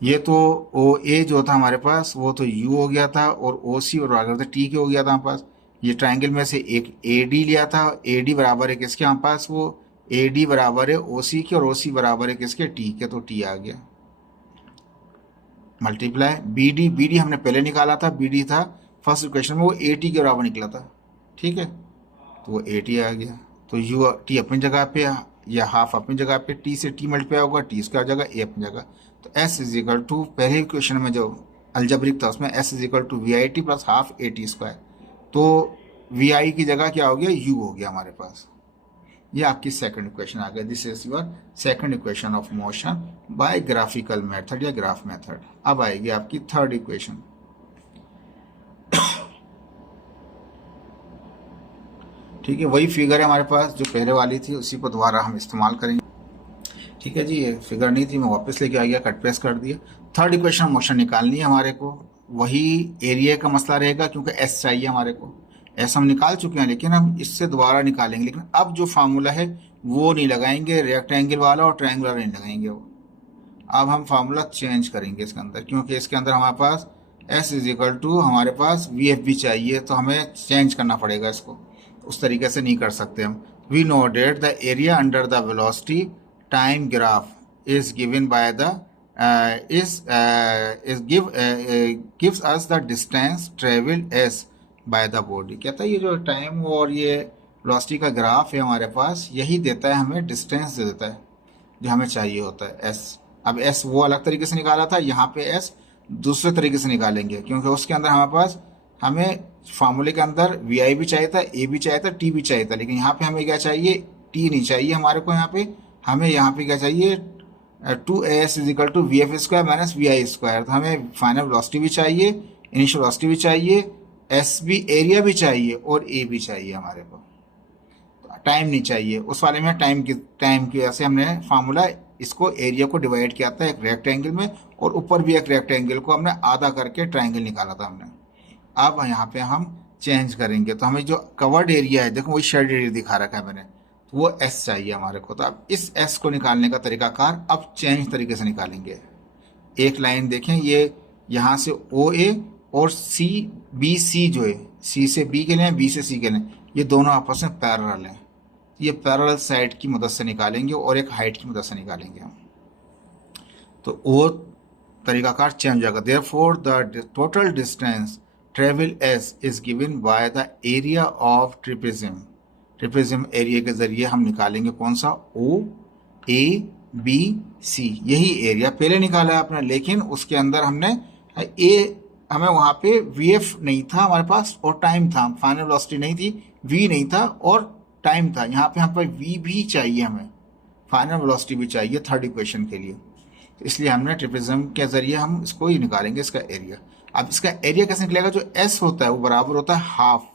ये तो ओ ए जो था हमारे पास वो तो यू हो गया था, और ओ सी और आगे तो टी के हो गया था हमारे पास। ये ट्राइंगल में से एक ए डी लिया था, ए डी बराबर है किसके हमारे पास, वो ए डी बराबर है ओ सी के, और ओ सी बराबर है किसके, टी के, तो टी आ गया। मल्टीप्लाई बी डी हमने पहले निकाला था, बी डी था फर्स्ट इक्वेशन में, वो ए टी के बराबर निकला था। ठीक है, तो वो ए टी आ गया, तो यू टी अपनी जगह पे, या हाफ अपनी जगह पे, टी से टी मल्टीप्लाई होगा, टी इसका जगह, ए अपनी जगह, तो एस इज इक्वल टू, पहले इक्वेशन में जो अलजेब्रिक था उसमें s is equal to we I T plus half A T square, तो वी आई की जगह क्या हो गया, यू हो गया हमारे पास। ये आपकी सेकंड इक्वेशन आ गया, this is your second equation of motion by graphical method या ग्राफ मेथड। अब आएगी आपकी थर्ड इक्वेशन। ठीक है, वही फिगर है हमारे पास जो पहले वाली थी, उसी को दोबारा हम इस्तेमाल करेंगे। ठीक है जी, ये फिगर नहीं थी, मैं वापस लेके आ गया, कट पेस्ट कर दिया। थर्ड इक्वेशन मोशन निकालनी है हमारे को, वही एरिया का मसला रहेगा क्योंकि एस चाहिए हमारे को, एस हम निकाल चुके हैं, लेकिन हम इससे दोबारा निकालेंगे, लेकिन अब जो फार्मूला है वो नहीं लगाएंगे, रेक्टेंगल वाला और ट्रायंगल वाला नहीं लगाएंगे वो। अब हम फार्मूला चेंज करेंगे इसके अंदर, क्योंकि इसके अंदर हमारे पास एस इज इक्वल टू हमारे पास वी एफ भी चाहिए, तो हमें चेंज करना पड़ेगा इसको, उस तरीके से नहीं कर सकते हम। We know that the area under the velocity time graph is given by the gives us the distance traveled s by the body। कहता है ये जो टाइम और ये वेलोसिटी का ग्राफ है हमारे पास, यही देता है हमें, डिस्टेंस दे देता है जो हमें चाहिए होता है s। अब s वो अलग तरीके से निकाला था, यहाँ पे s दूसरे तरीके से निकालेंगे, क्योंकि उसके अंदर हमारे पास हमें फार्मूले के अंदर वी आई भी चाहिए था, ए भी चाहिए था, टी भी चाहिए था, लेकिन यहाँ पे हमें क्या चाहिए, टी नहीं चाहिए हमारे को। यहाँ पे हमें यहाँ पे क्या चाहिए, 2as is equal to v f square minus v i square. तो हमें फाइनल वेलोसिटी भी चाहिए, इनिशियल वेलोसिटी भी चाहिए, एस भी, एरिया भी चाहिए और ए भी चाहिए हमारे को। टाइम नहीं चाहिए, उस वाले में टाइम की वजह से हमने फार्मूला इसको एरिया को डिवाइड किया था एक रेक्टेंगल में, और ऊपर भी एक रेक्टेंगल को हमने आधा करके ट्रायंगल निकाला था हमने। अब यहाँ पे हम चेंज करेंगे, तो हमें जो कवर्ड एरिया है, देखो वही शेड एरिया दिखा रखा है मैंने, वो एस चाहिए हमारे को। तो अब इस एस को निकालने का तरीकाकार अब चेंज तरीके से निकालेंगे। एक लाइन देखें, ये यहाँ से ओ ए और सी बी सी जो है, सी से बी के लिए, बी से सी के लिए, ये दोनों आपस में पैरेलल हैं। ये पैरेलल साइड की मदद से निकालेंगे और एक हाइट की मदद से निकालेंगे हम, तो वो तरीकाकार चेंज हो जाएगा। Therefore the total distance travel S is given by the area of trapezium. Trapezium area के जरिए हम निकालेंगे कौन सा, ओ ए बी सी, यही एरिया पहले निकाला है आपने, लेकिन उसके अंदर हमने ए, हमें वहाँ पे वी एफ नहीं था हमारे पास और टाइम था, फाइनल वेलोसिटी नहीं थी, वी नहीं था और टाइम था। यहाँ पे हम पे वी भी चाहिए, हमें फाइनल वेलोसिटी भी चाहिए थर्ड इक्वेशन के लिए, तो इसलिए हमने ट्रिपेजियम के जरिए हम इसको ही निकालेंगे, इसका एरिया। अब इसका एरिया कैसे निकलेगा, जो एस होता है वो बराबर होता है हाफ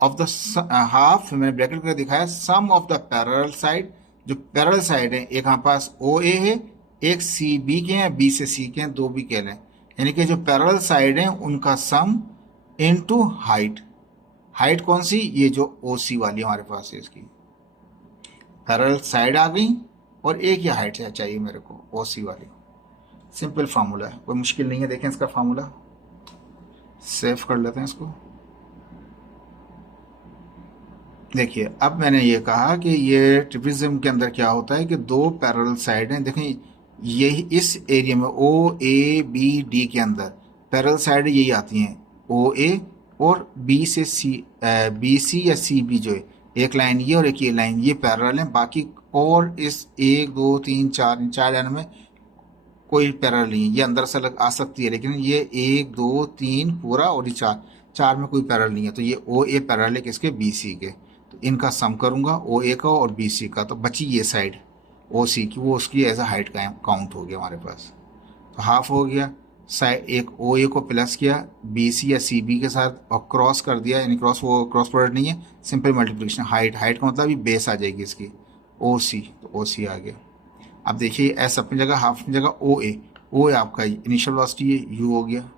ऑफ द हाफ, मैंने ब्रैकेट करके दिखाया, सम ऑफ द पैरेलल साइड। जो पैरेलल साइड है, एक हमारे पास ओ ए है, एक सी बी के हैं, बी से सी के हैं, दो भी कह लें, यानी कि जो पैरेलल साइड है उनका सम इनटू हाइट। हाइट कौन सी, ये जो ओ सी वाली हमारे पास है, इसकी पैरेलल साइड आ गई और एक ही हाइट चाहिए मेरे को, ओ सी वाली। सिंपल फार्मूला है, कोई मुश्किल नहीं है। देखें इसका फार्मूला, सेव कर लेते हैं इसको। देखिए अब मैंने ये कहा कि ये ट्रिपेजियम के अंदर क्या होता है कि दो पैरेलल साइड हैं। देखें यही इस एरिया में ओ ए बी डी के अंदर पैरेलल साइड यही आती हैं, ओ ए और बी से सी, बी सी या सी बी जो है, एक लाइन ये और एक ये लाइन, ये पैरेलल हैं। बाकी और इस 1 2 3 4 लाइन में कोई पैरेलल नहीं है, ये अंदर से आ सकती है, लेकिन ये 1 2 3 पूरा और ये 4 में कोई पैरेलल नहीं है। तो ये ओ ए पैरेलल है किसके, बी सी के, तो इनका सम करूंगा ओ ए का और बी सी का, तो बची ये साइड ओ सी की, वो उसकी एज अ हाइट का काउंट हो गया हमारे पास। तो हाफ हो गया, साइड एक ओ ए को प्लस किया बी सी या सी बी के साथ और क्रॉस कर दिया, यानी वो क्रॉस प्रोडक्ट नहीं है, सिंपल मल्टीप्लिकेशन। हाइट का मतलब ये बेस आ जाएगी इसकी, ओ सी, तो ओ सी आ गया। अब देखिए एस अपनी जगह, हाफ अपनी जगह, ओ ए आपका इनिशियल वेलोसिटी है, यू हो गया,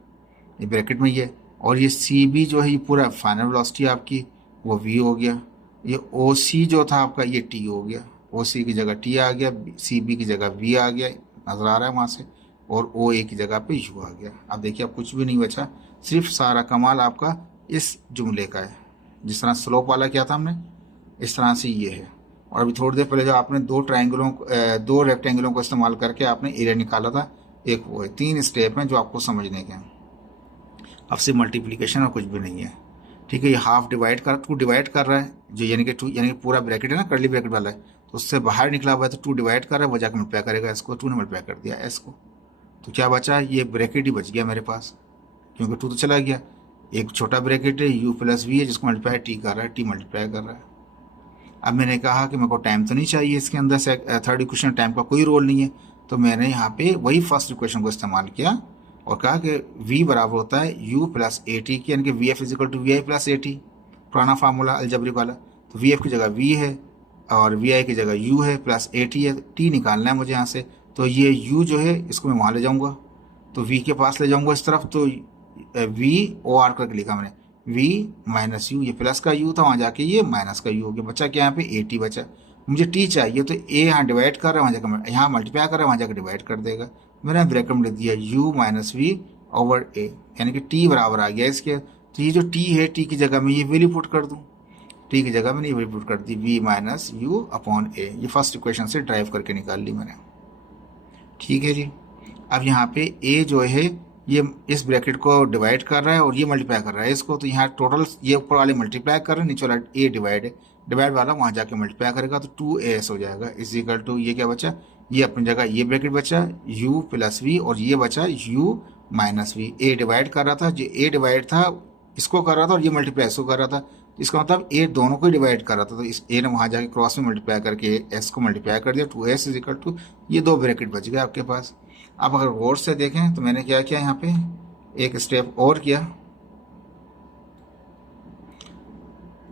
ये ब्रैकेट में ये, और ये सी बी जो है ये पूरा फाइनल वेलोसिटी आपकी, वो वी हो गया। ये ओ सी जो था आपका, ये टी हो गया, ओ सी की जगह टी आ गया, सी बी की जगह वी आ गया, नजर आ रहा है वहाँ से, और ओ ए की जगह पे यू आ गया। अब देखिए अब कुछ भी नहीं बचा, सिर्फ सारा कमाल आपका इस जुमले का है। जिस तरह स्लोप वाला किया था हमने, इस तरह से ये है। और अभी थोड़ी देर पहले जो आपने दो रेक्टेंगलों को इस्तेमाल करके आपने एरिया निकाला था, एक वो है। 3 स्टेप हैं जो आपको समझने के हैं। अब से मल्टीप्लीकेशन और कुछ भी नहीं है, ठीक है। ये हाफ डिवाइड कर रहा है, जो यानी कि पूरा ब्रैकेट है ना, कर्ली ब्रैकेट वाला है, तो उससे बाहर निकला हुआ है, तो 2 डिवाइड कर रहा है, वो जाकर मल्टीप्लाई करेगा इसको, 2 ने मल्टीप्लाई कर दिया एस को, तो क्या बचा, ये ब्रैकेट ही बच गया मेरे पास, क्योंकि 2 तो चला गया। एक छोटा ब्रैकेट है यू प्लस वी है, जिसको मल्टीप्लाई टी कर रहा है, टी मल्टीप्लाई कर रहा है। अब मैंने कहा कि मेरे को टाइम तो नहीं चाहिए इसके अंदर से, थर्ड इक्वेशन टाइम का कोई रोल नहीं है, तो मैंने यहाँ पे वही फर्स्ट इक्वेशन को इस्तेमाल किया और कहा कि v बराबर होता है u प्लस ए टी की, यानी कि v f is equal to we I plus A t, पुराना फार्मूला अलजबरिक वाला। तो वी एफ की जगह v है और वी आई की जगह u है, प्लस ए टी है, t निकालना है मुझे यहाँ से। तो ये u जो है इसको मैं वहाँ ले जाऊँगा, तो v के पास ले जाऊँगा इस तरफ, तो v ओ आर करके लिखा मैंने, v माइनस यू, ये प्लस का u था, वहाँ जाके ये माइनस का u हो गया, बचा क्या यहाँ पे ए टी बचा। मुझे t चाहिए तो a यहाँ डिवाइड कर रहा है, वहाँ जाकर यहाँ मल्टीप्लाई कर रहा है, वहाँ जाकर डिवाइड कर देगा। मैंने ब्रैकेट में लिख दिया u minus v over a, यानी कि t बराबर आ गया इसके। तो ये जो t है, t की जगह में ये वैल्यू पुट कर दूँ, t की जगह मैंने ये वैल्यू पुट कर दी v minus you upon a। ये फर्स्ट इक्वेशन से ड्राइव करके निकाल ली मैंने। ठीक है जी। अब यहाँ पे a जो है ये इस ब्रैकेट को डिवाइड कर रहा है और ये मल्टीप्लाई कर रहा है इसको, तो यहाँ टोटल ये ऊपर वाले मल्टीप्लाई कर रहे हैं, नीचे वाला a डिवाइड है, डिवाइड वाला वहाँ जाके मल्टीप्लाई करेगा तो 2as हो जाएगा, इज इक्वल टू ये क्या बचा, ये अपनी जगह ये ब्रैकेट बचा u प्लस वी और ये बचा u minus v. a divide कर रहा था, जो a डिवाइड था इसको कर रहा था और ये मल्टीप्लाई इसको कर रहा था, तो इसका मतलब a दोनों को डिवाइड कर रहा था, तो इस a ने वहाँ जाके क्रॉस में मल्टीप्लाई करके s को मल्टीप्लाई कर दिया, 2s इज इक्वल टू ये दो ब्रैकेट बच गए आपके पास। अब अगर गौर से देखें तो मैंने क्या किया, यहाँ पे एक स्टेप और किया,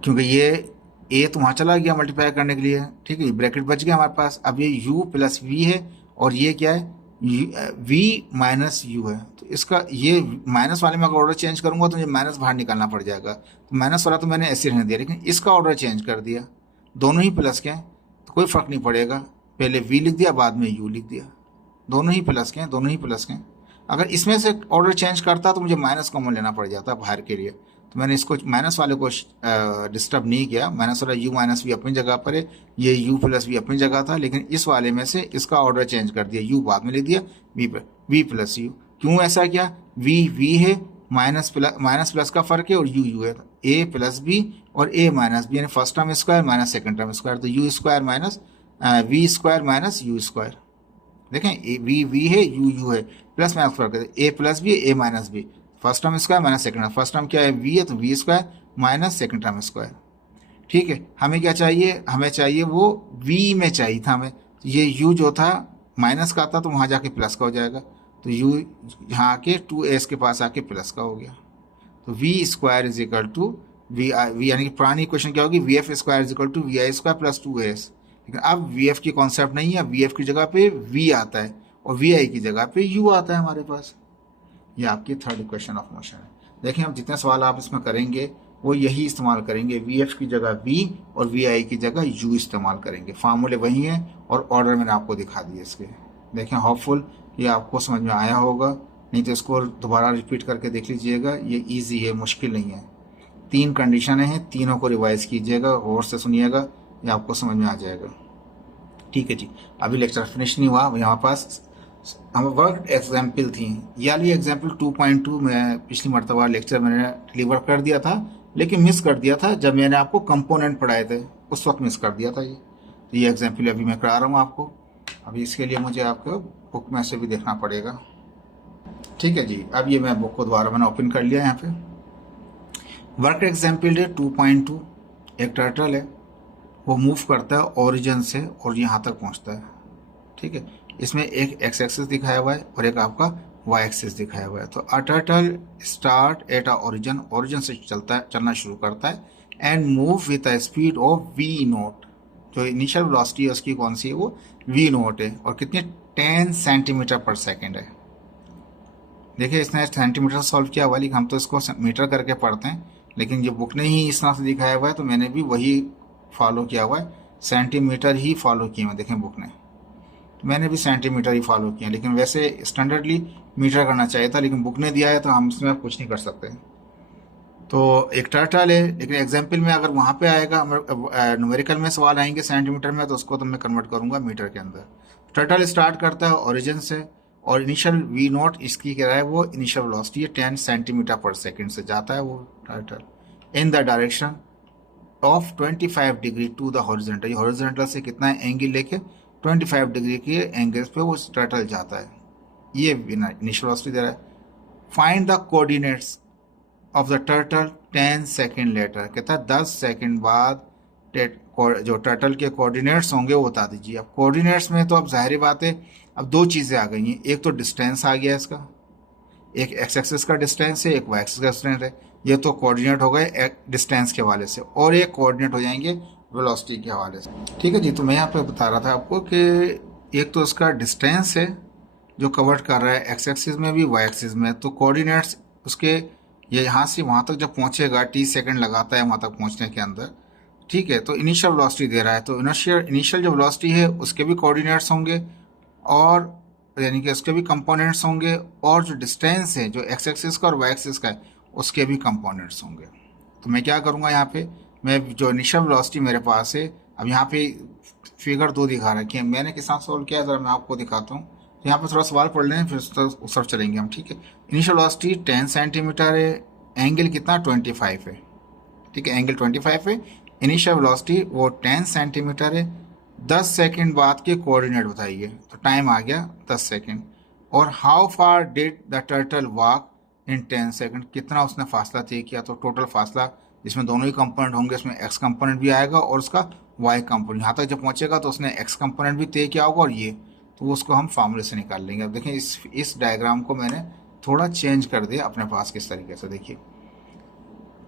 क्योंकि ये a तो वहाँ चला गया मल्टीप्लाई करने के लिए, ठीक है, ब्रैकेट बच गया हमारे पास। अब ये u प्लस वी है और ये क्या है, v माइनस यू है, तो इसका ये माइनस वाले में अगर ऑर्डर चेंज करूंगा तो मुझे माइनस बाहर निकालना पड़ जाएगा, तो माइनस वाला तो मैंने ऐसे रहने दिया, लेकिन इसका ऑर्डर चेंज कर दिया, दोनों ही प्लस के हैं तो कोई फर्क नहीं पड़ेगा, पहले v लिख दिया बाद में u लिख दिया, दोनों ही प्लस के हैं, दोनों ही प्लस के हैं। अगर इसमें से ऑर्डर चेंज करता तो मुझे माइनस कॉमन लेना पड़ जाता बाहर के लिए, तो मैंने इसको माइनस वाले को डिस्टर्ब नहीं किया, माइनस वाला u माइनस वी अपनी जगह पर है, ये u प्लस वी अपनी जगह था, लेकिन इस वाले में से इसका ऑर्डर चेंज कर दिया, u बाद में लिख दिया v प्लस यू। क्यों ऐसा किया, v है, माइनस प्लस का फर्क है और u है, a प्लस बी और a माइनस बी, यानी first term square minus second term square, तो u square minus v square minus u square. देखें v है, u है, प्लस माइनस फर्क है, a plus b a minus b, first term square minus second term, first term क्या है v है तो v square minus second term square. ठीक है, हमें क्या चाहिए, हमें चाहिए वो v में चाहिए था हमें, तो ये u जो था माइनस का था तो वहाँ जाके प्लस का हो जाएगा, तो u यहाँ आके 2s के पास आके प्लस का हो गया, तो v square is equal to v यानी कि पुरानी इक्वेशन क्या होगी, v f square is equal to we i square plus 2as, लेकिन अब वी एफ की कॉन्सेप्ट नहीं है, वी एफ की जगह पे v आता है और वी आई की जगह पे u आता है हमारे पास। ये आपकी थर्ड इक्वेशन ऑफ मोशन है। देखें अब जितने सवाल आप इसमें करेंगे वो यही इस्तेमाल करेंगे, वी एफ की जगह v और वी आई की जगह u इस्तेमाल करेंगे, फार्मूले वही हैं और ऑर्डर मैंने आपको दिखा दिए इसके। देखें होपफुल ये आपको समझ में आया होगा, नहीं तो इसको दोबारा रिपीट करके देख लीजिएगा, ये ईजी है, मुश्किल नहीं है। 3 कंडीशन हैं, तीनों को रिवाइज कीजिएगा, गौर से सुनिएगा, ये आपको समझ में आ जाएगा। ठीक है जी, अभी लेक्चर फिनिश नहीं हुआ, यहाँ पास हम वर्क एग्जाम्पल थी, ये वाली एग्जाम्पल 2.2 में पिछली मरतबा लेक्चर मैंने डिलीवर कर दिया था, लेकिन मिस कर दिया था जब मैंने आपको कंपोनेंट पढ़ाए थे, उस वक्त मिस कर दिया था ये। तो ये एग्जाम्पल अभी मैं करा रहा हूँ आपको, अभी इसके लिए मुझे आपको बुक में से भी देखना पड़ेगा। ठीक है जी, अब ये मैं बुक को दोबारा मैंने ओपन कर लिया यहाँ पे। वर्क एग्जाम्पल है 2.2, एक टर्टल है, वो मूव करता है ओरिजिन से और यहाँ तक पहुँचता है। ठीक है, इसमें एक एक्स एक्सिस दिखाया हुआ है और एक आपका वाई एक्सिस दिखाया हुआ है। तो अ turtle start at a origin से चलना शुरू करता है and move with a speed of v note, जो इनिशियल वेलोसिटी है उसकी कौन सी है, वो v नोट है, और कितने 10 सेंटीमीटर पर सेकेंड है। देखिए इसने सेंटीमीटर सॉल्व किया हुआ, लेकिन हम तो इसको मीटर करके पढ़ते हैं, लेकिन ये बुक ने ही इस तरह से दिखाया हुआ है तो मैंने भी वही फॉलो किया हुआ है, सेंटीमीटर ही फॉलो किए हुए। देखें बुक ने, मैंने भी सेंटीमीटर ही फॉलो किया, लेकिन वैसे स्टैंडर्डली मीटर करना चाहिए था, लेकिन बुक ने दिया है तो हम इसमें कुछ नहीं कर सकते। तो एक टर्टल है, लेकिन एग्जाम्पल में अगर वहाँ पे आएगा न्यूमेरिकल में सवाल आएंगे सेंटीमीटर में, तो उसको तो मैं कन्वर्ट करूँगा मीटर के अंदर। टर्टल स्टार्ट करता है ओरिजिन से और इनिशियल वी नोट इसकी क्या है, वो इनिशियल वेलोसिटी है 10 सेंटीमीटर पर सेकेंड से जाता है वो turtle in the direction of 25 degree to the horizontal. ये हॉरिजॉन्टल से कितना एंगल लेके 25 डिग्री के एंगल्स पे वो टर्टल जाता है, ये इनिशियल वेलोसिटी दे रहा है। Find the coordinates of the turtle 10 second later, कहता है 10 सेकेंड बाद जो टर्टल के कोऑर्डिनेट्स होंगे वो बता दीजिए। अब कोऑर्डिनेट्स में तो अब जाहिर बात है, अब दो चीज़ें आ गई हैं, एक तो डिस्टेंस आ गया इसका, एक एक्स एक्सिस का डिस्टेंस है, एक वाई एक्सिस का डिस्टेंस है, ये तो कोऑर्डिनेट हो गए डिस्टेंस के हवाले से, और एक कोऑर्डिनेट हो जाएंगे वेलोसिटी के हवाले से। ठीक है जी, तो मैं यहाँ पे बता रहा था आपको कि एक तो इसका डिस्टेंस है जो कवर कर रहा है एक्स एक्सिस में भी वाई एक्सिस में, तो कोऑर्डिनेट्स उसके ये यहाँ से वहाँ तक जब पहुँचेगा टी सेकंड लगाता है वहाँ तक पहुँचने के अंदर, ठीक है। तो इनिशियल वेलोसिटी दे रहा है, तो इनिशियल जो वेलोसिटी है उसके भी कोऑर्डिनेट्स होंगे, और यानी कि उसके भी कंपोनेंट्स होंगे, और जो डिस्टेंस है जो एक्स एक्सिस का और वाई एक्सिस का है उसके भी कंपोनेंट्स होंगे। तो मैं क्या करूँगा यहाँ पे, मैं जो इनिशियल वेलोसिटी मेरे पास है, अब यहाँ पे फिगर 2 दिखा रखी है, मैंने किस तरह सॉल्व किया है ज़रा मैं आपको दिखाता हूँ। तो यहाँ पे थोड़ा सवाल पढ़ लें फिर उस तरफ चलेंगे हम, ठीक है। इनिशियल वेलोसिटी 10 सेंटीमीटर है, एंगल कितना 25 है, ठीक है, एंगल 25 है। इनिशियल वेलोसिटी वो 10 सेंटीमीटर है। 10 सेकंड बाद के कोऑर्डिनेट बताइए, तो टाइम आ गया 10 सेकंड। और how far did the turtle walk in 10 second, कितना उसने फासला तय किया। तो टोटल फासला जिसमें दोनों ही कंपोनेंट होंगे, इसमें एक्स कंपोनेंट भी आएगा और उसका वाई कंपोनेंट, यहाँ तक जब पहुँचेगा तो उसने एक्स कंपोनेंट भी तय किया होगा, और ये तो उसको हम फार्मूले से निकाल लेंगे। अब देखें इस डायग्राम को मैंने थोड़ा चेंज कर दिया अपने पास किस तरीके से, देखिए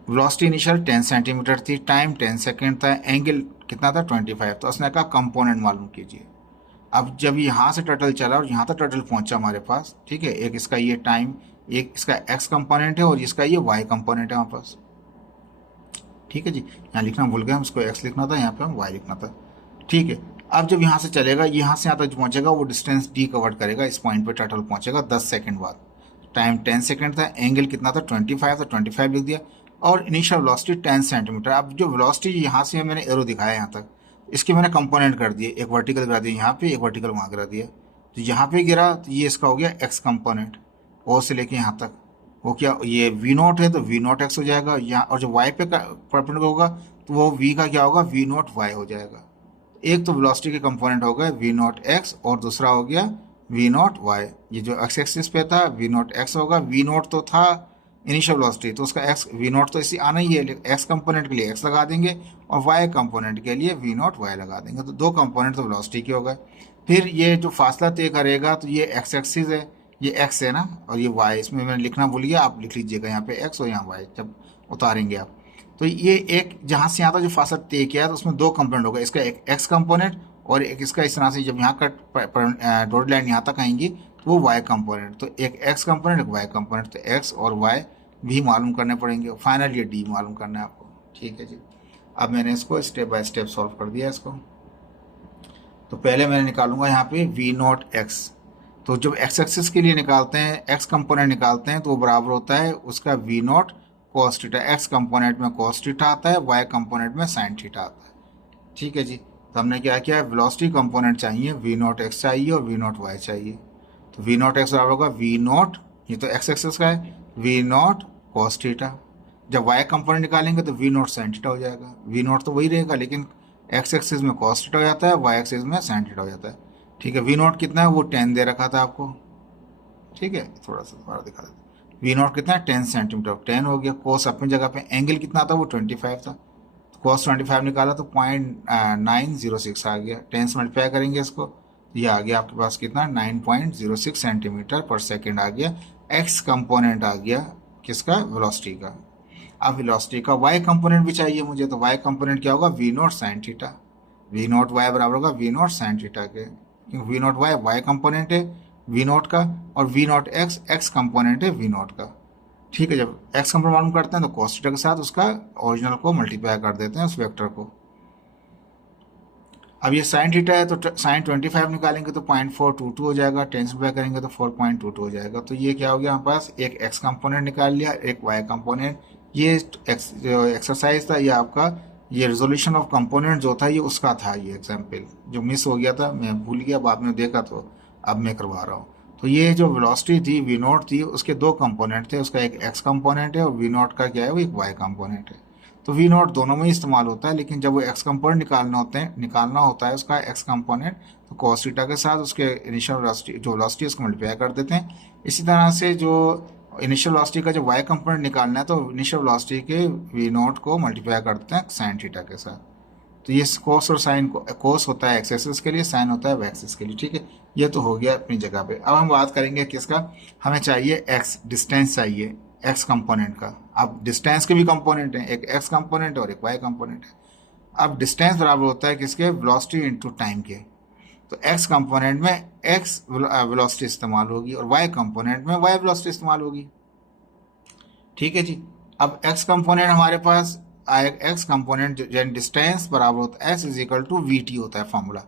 वेलोसिटी इनिशियल 10 सेंटीमीटर थी, टाइम 10 सेकंड था, एंगल कितना था 25, तो उसने कहा कंपोनेंट मालूम कीजिए। अब जब यहाँ से टर्टल चला और यहाँ तक टर्टल पहुँचा हमारे पास, ठीक है, एक इसका ये टाइम, एक इसका एक्स कंपोनेंट है और इसका ये वाई कंपोनेंट है हमारे पास, ठीक है जी। यहाँ लिखना भूल गए हम, इसको एक्स लिखना था, यहाँ पे हम वाई लिखना था, ठीक है। अब जब यहाँ से चलेगा, यहाँ से यहाँ तक पहुँचेगा, वो डिस्टेंस डी कवर करेगा, इस पॉइंट पे टर्टल पहुँचेगा 10 सेकंड बाद। टाइम 10 सेकंड था, एंगल कितना था 25 था, 25 लिख दिया, और इनिशियल वेलोसिटी 10 सेंटीमीटर। अब जो वेलोसिटी यहाँ से मैंने एरो दिखाया यहाँ तक, इसके मैंने कंपोनेंट कर दिए, एक वर्टिकल गिरा दिया यहाँ पे, एक वर्टिकल वहाँ गिरा दिया। तो यहाँ पे गिरा तो ये इसका हो गया एक्स कंपोनेंट, ओ से लेके यहाँ तक। वो क्या, ये वी नोट है तो वी नोट एक्स हो जाएगा यहाँ, और जो वाई पे परपेंडिकुलर होगा तो वो वी का क्या होगा, वी नोट वाई हो जाएगा। एक तो वेलोसिटी के कंपोनेंट हो गए वी नोट एक्स, और दूसरा हो गया वी नोट वाई। ये जो एक्स एक्सिस पे था वी नोट एक्स होगा, वी नोट तो था इनिशियल वेलोसिटी, तो उसका एक्स वी नोट तो इसी आना ही है, एक्स कंपोनेंट के लिए एक्स लगा देंगे और वाई कंपोनेंट के लिए वी नोट वाई लगा देंगे। तो दो कंपोनेंट तो वेलोसिटी के हो गए। फिर ये जो फासला तय करेगा, तो ये एक्स एक्सिस है, ये एक्स है ना, और ये वाई, इसमें मैंने लिखना भूल गया, आप लिख लीजिएगा यहाँ पे एक्स और यहाँ वाई जब उतारेंगे आप। तो ये एक जहाँ से यहाँ तक जो फासला तय किया है, तो उसमें दो कंपोनेंट होगा, इसका एक एक्स कंपोनेंट और एक इसका, इस तरह से जब यहाँ का डॉट लाइन यहाँ तक आएंगी तो वो वाई कंपोनेंट। तो एक एक्स कंपोनेंट एक वाई कंपोनेंट, तो एक्स और वाई भी मालूम करने पड़ेंगे, फाइनल ये डी मालूम करना है आपको, ठीक है जी। अब मैंने इसको स्टेप बाय स्टेप सॉल्व कर दिया इसको। तो पहले मैंने निकालूंगा यहाँ पे वी नॉट एक्स। तो जब एक्स एक्सिस के लिए निकालते हैं, एक्स कंपोनेंट निकालते हैं, तो वो बराबर होता है उसका v naught cos theta. X component में कॉस थीटा आता है, वाई कंपोनेंट में साइन थीटा आता है, ठीक है जी। तो हमने क्या किया, वेलोसिटी कंपोनेंट चाहिए, वी नॉट एक्स चाहिए और वी नॉट वाई चाहिए। तो वी नॉट एक्स बराबर होगा वी नॉट, ये तो एक्स एक्सिस का है, वी नॉट कॉस थीटा। जब वाई कंपोनेंट निकालेंगे तो वी नॉट साइन थीटा हो जाएगा। वी नॉट तो वही रहेगा, लेकिन एक्स एक्सिस में कॉस थीटा हो जाता है, वाई एक्सिस में साइन थीटा हो जाता है, ठीक है। वी नॉट कितना है, वो 10 दे रखा था आपको, ठीक है। थोड़ा सा दोबारा दिखा देते, वी नॉट कितना है 10 सेंटीमीटर, 10 हो गया। कोस अपनी जगह पे, एंगल कितना था वो 25 था, कॉस 25 निकाला तो 0.906 आ गया। 10 से मल्टीप्लाई करेंगे इसको, ये आ गया आपके पास कितना 9.06 सेंटीमीटर पर सेकेंड आ गया। एक्स कंपोनेंट आ गया किसका, वेलोसिटी का। अब वेलोसिटी का वाई कंपोनेंट भी चाहिए मुझे, तो वाई कंपोनेंट क्या होगा, v naught sine theta. V naught y बराबर होगा वी नॉट साइन थीटा के, क्योंकि v naught y y component है वी नॉट का, और v naught x x component है वी नॉट का, ठीक है। जब एक्स कंपोनेंट मालूम करते हैं तो कॉस थीटा के साथ उसका ओरिजिनल को मल्टीप्लाई कर देते हैं उस वेक्टर को। अब ये साइन थीटा है तो साइन 25 निकालेंगे तो 0.422 हो जाएगा, 10 से करेंगे तो 4.22 हो जाएगा। तो ये क्या हो गया हमारे पास, एक एक्स कंपोनेंट निकाल लिया, एक वाई कंपोनेंट। ये जो एक्सरसाइज था ये आपका, ये रिजोल्यूशन ऑफ कंपोनेंट जो था ये उसका था, ये एग्जाम्पल जो मिस हो गया था, मैं भूल गया, बाद में देखा तो अब मैं करवा रहा हूँ। तो ये जो वेलोसिटी थी वी नॉट थी, उसके दो कंपोनेंट थे, उसका एक एक्स कंपोनेंट है और वी नॉट का क्या है वो एक वाई कंपोनेंट है। तो वी नॉट दोनों में इस्तेमाल होता है, लेकिन जब वो एक्स कंपोनेंट निकालना होता है उसका एक्स कंपोनेंट, तो कॉस थीटा के साथ उसके इनिशियल वेलोसिटी जो वेलोसिटी उसको मल्टीप्लाई कर देते हैं। इसी तरह से जो इनिशियल वेलोसिटी का जो वाई कंपोनेंट निकालना है, तो इनिशियल वेलोसिटी के वी नॉट को मल्टीप्लाई कर देते हैं साइन थीटा के साथ। तो ये कोस और साइन को, कोस होता है एक्स एक्सिस के लिए, साइन होता है वाई एक्सिस के लिए, ठीक है। ये तो हो गया अपनी जगह पे। अब हम बात करेंगे किसका, हमें चाहिए एक्स, डिस्टेंस चाहिए एक्स कंपोनेंट का। अब डिस्टेंस के भी कंपोनेंट हैं, एक एक्स कंपोनेंट और एक वाई कंपोनेंट है। अब डिस्टेंस बराबर होता है किसके, वेलोसिटी इनटू टाइम के। तो एक्स कंपोनेंट में एक्स वेलोसिटी इस्तेमाल होगी और वाई कंपोनेंट में वाई वेलोसिटी इस्तेमाल होगी, ठीक है जी। अब एक्स कंपोनेंट हमारे पास आए, एक्स कंपोनेंट डिस्टेंस बराबर होता है s is equal to v t होता है फार्मूला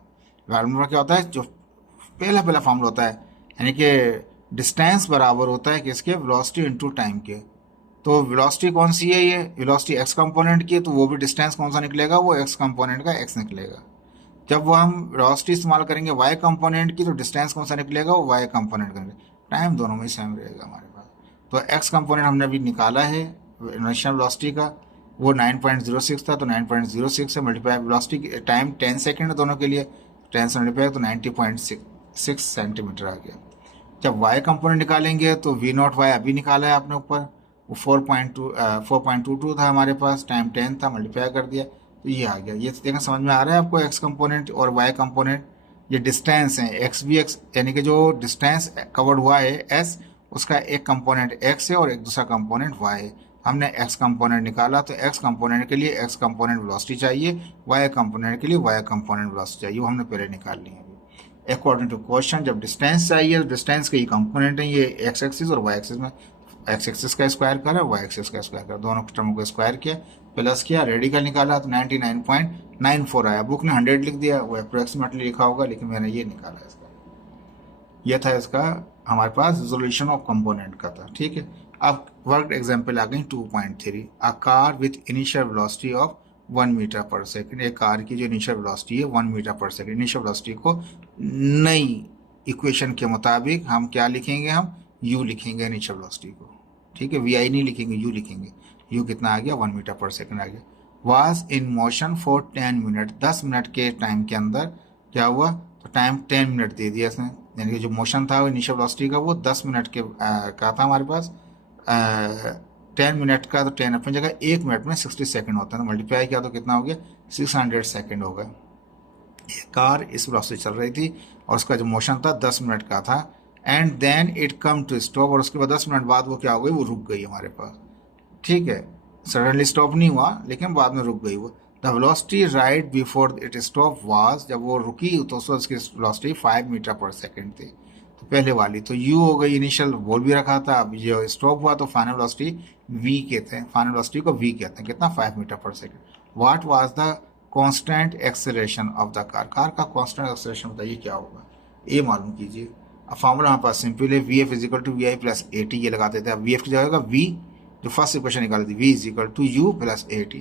क्या होता है, जो पहला पहला फार्मूला होता है, यानी कि डिस्टेंस बराबर होता है किसके, वेलोसिटी इनटू टाइम के। तो वेलोसिटी कौन सी है, ये वेलोसिटी एक्स कंपोनेंट की है, तो वो भी डिस्टेंस कौन सा निकलेगा, वो एक्स कंपोनेंट का एक्स निकलेगा। जब वो हम वेलोसिटी इस्तेमाल करेंगे वाई कंपोनेंट की, तो डिस्टेंस कौन सा निकलेगा, वो वाई कंपोनेंट का निकलेगा। टाइम दोनों में सेम रहेगा हमारे पास। तो एक्स कंपोनेंट हमने अभी निकाला है इनिशियल वेलोसिटी का, वो 9.06 था, तो 9.06 से मल्टीप्लाई वेलोसिटी टाइम 10 सेकेंड दोनों के लिए, 10 से मल्टीप्लाई तो 90.6 सेंटीमीटर आ गया। जब वाई कंपोनेंट निकालेंगे तो वी नॉट वाई अभी निकाला है आपने ऊपर, वो 4.22 था हमारे पास, टाइम 10 था, मल्टीप्लाई कर दिया तो ये आ गया। ये देखना समझ में आ रहा है आपको, एक्स कंपोनेंट और वाई कंपोनेंट ये डिस्टेंस है, एक्स भी एक्स, यानी कि जो डिस्टेंस कवर्ड हुआ है एस, उसका एक कंपोनेंट एक्स है और एक दूसरा कंपोनेंट वाई है। हमने एक्स कंपोनेंट निकाला, तो एक्स कंपोनेंट के लिए एक्स कंपोनेंट वेलोसिटी चाहिए, वाई कंपोनेंट के लिए वाई कंपोनेंट वेलोसिटी चाहिए, वो हमने पहले निकाल ली है। अकॉर्डिंग टू क्वेश्चन जब डिस्टेंस चाहिए, तो डिस्टेंस के ये कंपोनेंट है, ये एक्स एक्सिस और वाई एक्सिस में, एक्स एक्सिस का स्क्वायर करा, वाई एक्सिस का स्क्वायर करा, दोनों टर्मों को स्क्वायर किया, प्लस किया, रेडिकल निकाला तो 99.94 आया। बुक ने 100 लिख दिया, वो अप्रोक्सीमेटली लिखा होगा, लेकिन मैंने ये निकाला इसका। ये था इसका हमारे पास रिजोल्यूशन ऑफ कंपोनेंट का था, ठीक है। अब वर्क एग्जाम्पल आ गई 2.3, a car with initial velocity of 1 metre पर सेकेंड। एक कार की जो इनिशियल वेलोसिटी है 1 मीटर पर सेकेंड, इनिशियल वेलोसिटी को नई इक्वेशन के मुताबिक हम क्या लिखेंगे, हम यू लिखेंगे इनिशियल वेलोसिटी को, ठीक है, वी आई नहीं लिखेंगे, यू लिखेंगे। यू कितना आ गया, 1 मीटर पर सेकेंड आ गया। Was in motion for 10 minute, 10 minute के टाइम के अंदर क्या हुआ, तो टाइम 10 मिनट दे दिया इसने, यानी कि जो मोशन था इनिशियल वेलोसिटी का वो 10 मिनट के का था हमारे पास, 10 मिनट का, तो 10 अपनी जगह 1 मिनट में 60 सेकंड होता है, तो मल्टीप्लाई किया तो कितना हो गया, 600 सेकंड हो गया। कार इस वेलोसिटी चल रही थी और उसका जो मोशन था 10 मिनट का था, and then it come to stop, और उसके बाद 10 मिनट बाद वो क्या हो गई, वो रुक गई हमारे पास, ठीक है। सडनली स्टॉप नहीं हुआ, लेकिन बाद में रुक गई वो। The velocity right before it stop was, जब वो रुकी तो उसकी वेलोसिटी 5 मीटर पर सेकेंड थी, तो पहले वाली तो यू हो गई, इनिशियल बोल भी रखा था, अब जो स्टॉप हुआ तो फाइनल वेलोसिटी वी कहते हैं, फाइनल वेलोसिटी को वी कहते हैं, कितना, 5 मीटर पर second. What was the constant acceleration of the car, car का कांस्टेंट एक्सेलरेशन बताइए क्या होगा, ये मालूम कीजिए। अब फॉर्मूला हमारे पास सिंपल है, v F is equal to we I plus A t, ये लगा देते हैं। वी एफ की जगह वी, जो फर्स्ट इक्वेशन निकाली थी, v is equal to you plus A t,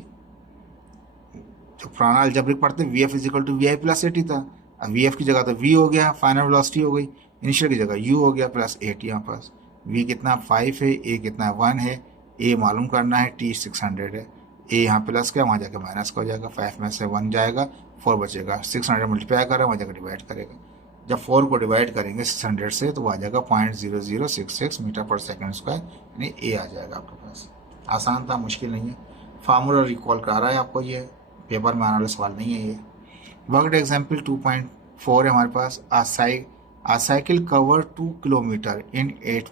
जो पुराना अलजेब्रिक पढ़ते v F is equal to we I plus A t था, अब वी एफ की जगह तो वी हो गया, फाइनल वेलोसिटी हो गई, इनिशियल की जगह यू हो गया प्लस ए टी। यहाँ पास वी कितना 5 है, ए कितना 1 है, ए मालूम करना है, टी 600 है, ए यहाँ प्लस का वहाँ जाकर माइनस का हो जाएगा, 5 में से 1 जाएगा, 4 बचेगा, 600 मल्टीप्लाई कर रहा है, वहाँ जाकर डिवाइड करेगा। जब 4 को डिवाइड करेंगे 600 से तो वो आ जाएगा 0.0066 मीटर पर सेकेंड स्क्वायर, यानी ए आ जाएगा आपके पास। आसान था, मुश्किल नहीं है, फार्मूला रिकॉल करा रहा है आपको, ये पेपर में आने वाला सवाल नहीं है ये। वर्कड एग्जाम्पल 2.4 है हमारे पास, आ cycle cover 2 kilometre in 8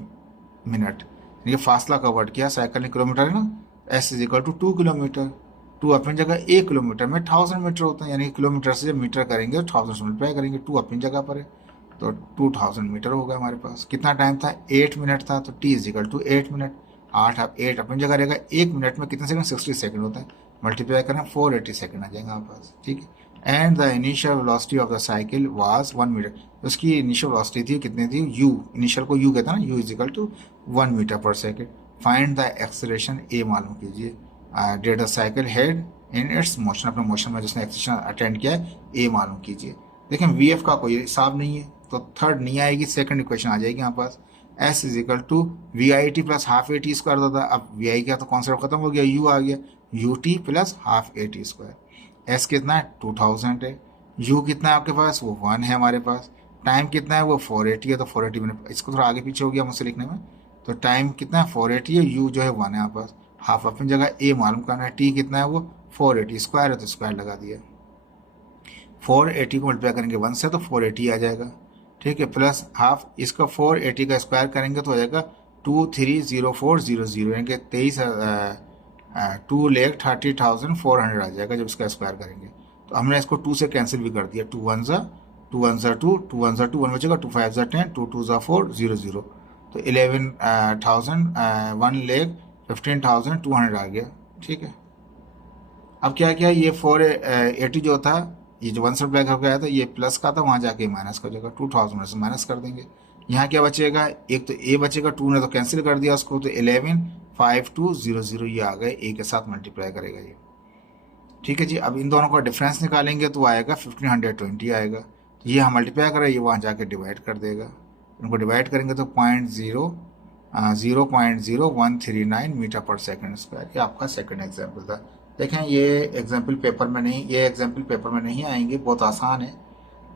minute, ये फासला कवर्ड किया, साइकिल ने किलोमीटर है ना, S is equal to 2 kilometre, 2 अपनी जगह 1 किलोमीटर में 1000 मीटर होता है, यानी किलोमीटर से जब मीटर करेंगे तो 1000 से मल्टीप्लाई करेंगे, 2 अपनी जगह पर है तो 2000 मीटर होगा हमारे पास। कितना टाइम था, 8 मिनट था, तो t is equal to 8 minute, 8 अपनी जगह रहेगा, 1 मिनट में कितने सेकंड, 60 सेकंड होता है, मल्टीप्लाई करें 480 सेकंड आ जाएगा हमारे पास, ठीक है। And the initial velocity of the cycle was 1 metre, उसकी इनिशियल वेलोसिटी थी कितनी थी, यू, इनिशियल को यू कहता है ना, u is equal to 1 metre पर second. Find the acceleration, a मालूम कीजिए। That the cycle had in its motion, अपने मोशन में जिसने एक्सेलरेशन अटेंड किया है, ए मालूम कीजिए। लेकिन वी एफ का कोई हिसाब नहीं है, तो थर्ड नहीं आएगी, सेकंड इक्वेशन आ जाएगी यहाँ पास, S is equal to we I T plus half A T square होता था, अब वी आई का तो कॉन्सेप्ट खत्म हो गया, यू आ गया, U T plus half A T square. S कितना है, 2000 है, यू कितना है आपके पास, वो 1 है हमारे पास, टाइम कितना है, वो 480 है, तो 480 मिनट, इसको थोड़ा आगे पीछे हो गया मुझसे लिखने में, तो टाइम कितना है 480 है, यू जो है 1 है यहाँ पास, हाफ अपनी जगह, ए मालूम करना है, टी कितना है, वो 480, स्क्वायर है तो स्क्वायर लगा दिया, 480 को मल्टीप्लाई करेंगे 1 से तो 480 आ जाएगा, ठीक है, प्लस हाफ, इसका 480 का स्क्वायर करेंगे तो हो जाएगा 230400, यानी कि 2,30,400 आ जाएगा जब इसका स्क्वायर करेंगे। तो हमने इसको 2 से कैंसिल भी कर दिया, 2 1 ज़ा 2 1 ज़ा 2 2 1 ज़ा 2 1 बचेगा, 2 5 ज़ा 10 2 2 ज़ा 4 0 0, तो 11,000 1 15,200 आ गया। ठीक है, अब क्या किया, ये 480 जो था, ये जो 1 ब्लैक होकर आया था, ये प्लस का था, वहाँ जाके माइनस कर जाएगा, 2000 से माइनस कर देंगे। यहाँ क्या बचेगा, एक तो ए बचेगा, 2 ने तो कैंसिल कर दिया उसको, तो 11,5200 ये आ गए, ए के साथ मल्टीप्लाई करेगा ये। ठीक है जी, अब इन दोनों का डिफरेंस निकालेंगे तो आएगा 1520 आएगा, तो ये हम मल्टीप्लाई करें, ये वहाँ जाके डिवाइड कर देगा। इनको डिवाइड करेंगे तो 0.0139 मीटर पर सेकंड स्क्वायर। ये आपका सेकंड एग्जाम्पल था। देखें, ये एग्जाम्पल पेपर में नहीं, ये एग्जाम्पल पेपर में नहीं आएंगे, बहुत आसान है।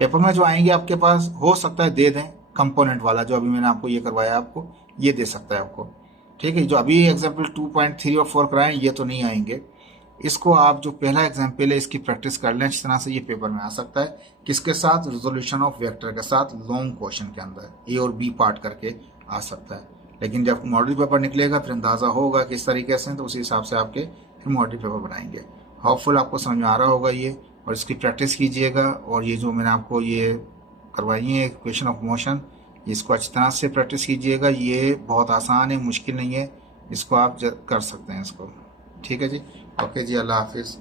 पेपर में जो आएंगे आपके पास, हो सकता है दे दें कंपोनेंट वाला, जो अभी मैंने आपको ये करवाया आपको, ये दे सकता है आपको। ठीक है, जो अभी एग्जाम्पल 2.3 और 4 कराएं, ये तो नहीं आएंगे। इसको आप जो पहला एग्जाम्पल है, इसकी प्रैक्टिस कर लें, इस तरह से ये पेपर में आ सकता है। किसके साथ, रिजोल्यूशन ऑफ वेक्टर के साथ, लॉन्ग क्वेश्चन के अंदर ए और बी पार्ट करके आ सकता है। लेकिन जब मॉडल पेपर निकलेगा फिर अंदाजा होगा किस तरीके से, तो उसी हिसाब से आपके फिर मॉडल पेपर बनाएंगे। होपफुल आपको समझ में आ रहा होगा ये, और इसकी प्रैक्टिस कीजिएगा। और ये जो मैंने आपको ये करवाई है इक्वेशन ऑफ मोशन, इसको अच्छी तरह से प्रैक्टिस कीजिएगा। ये बहुत आसान है, मुश्किल नहीं है, इसको आप कर सकते हैं इसको। ठीक है जी, ओके जी, अल्लाह हाफिज़।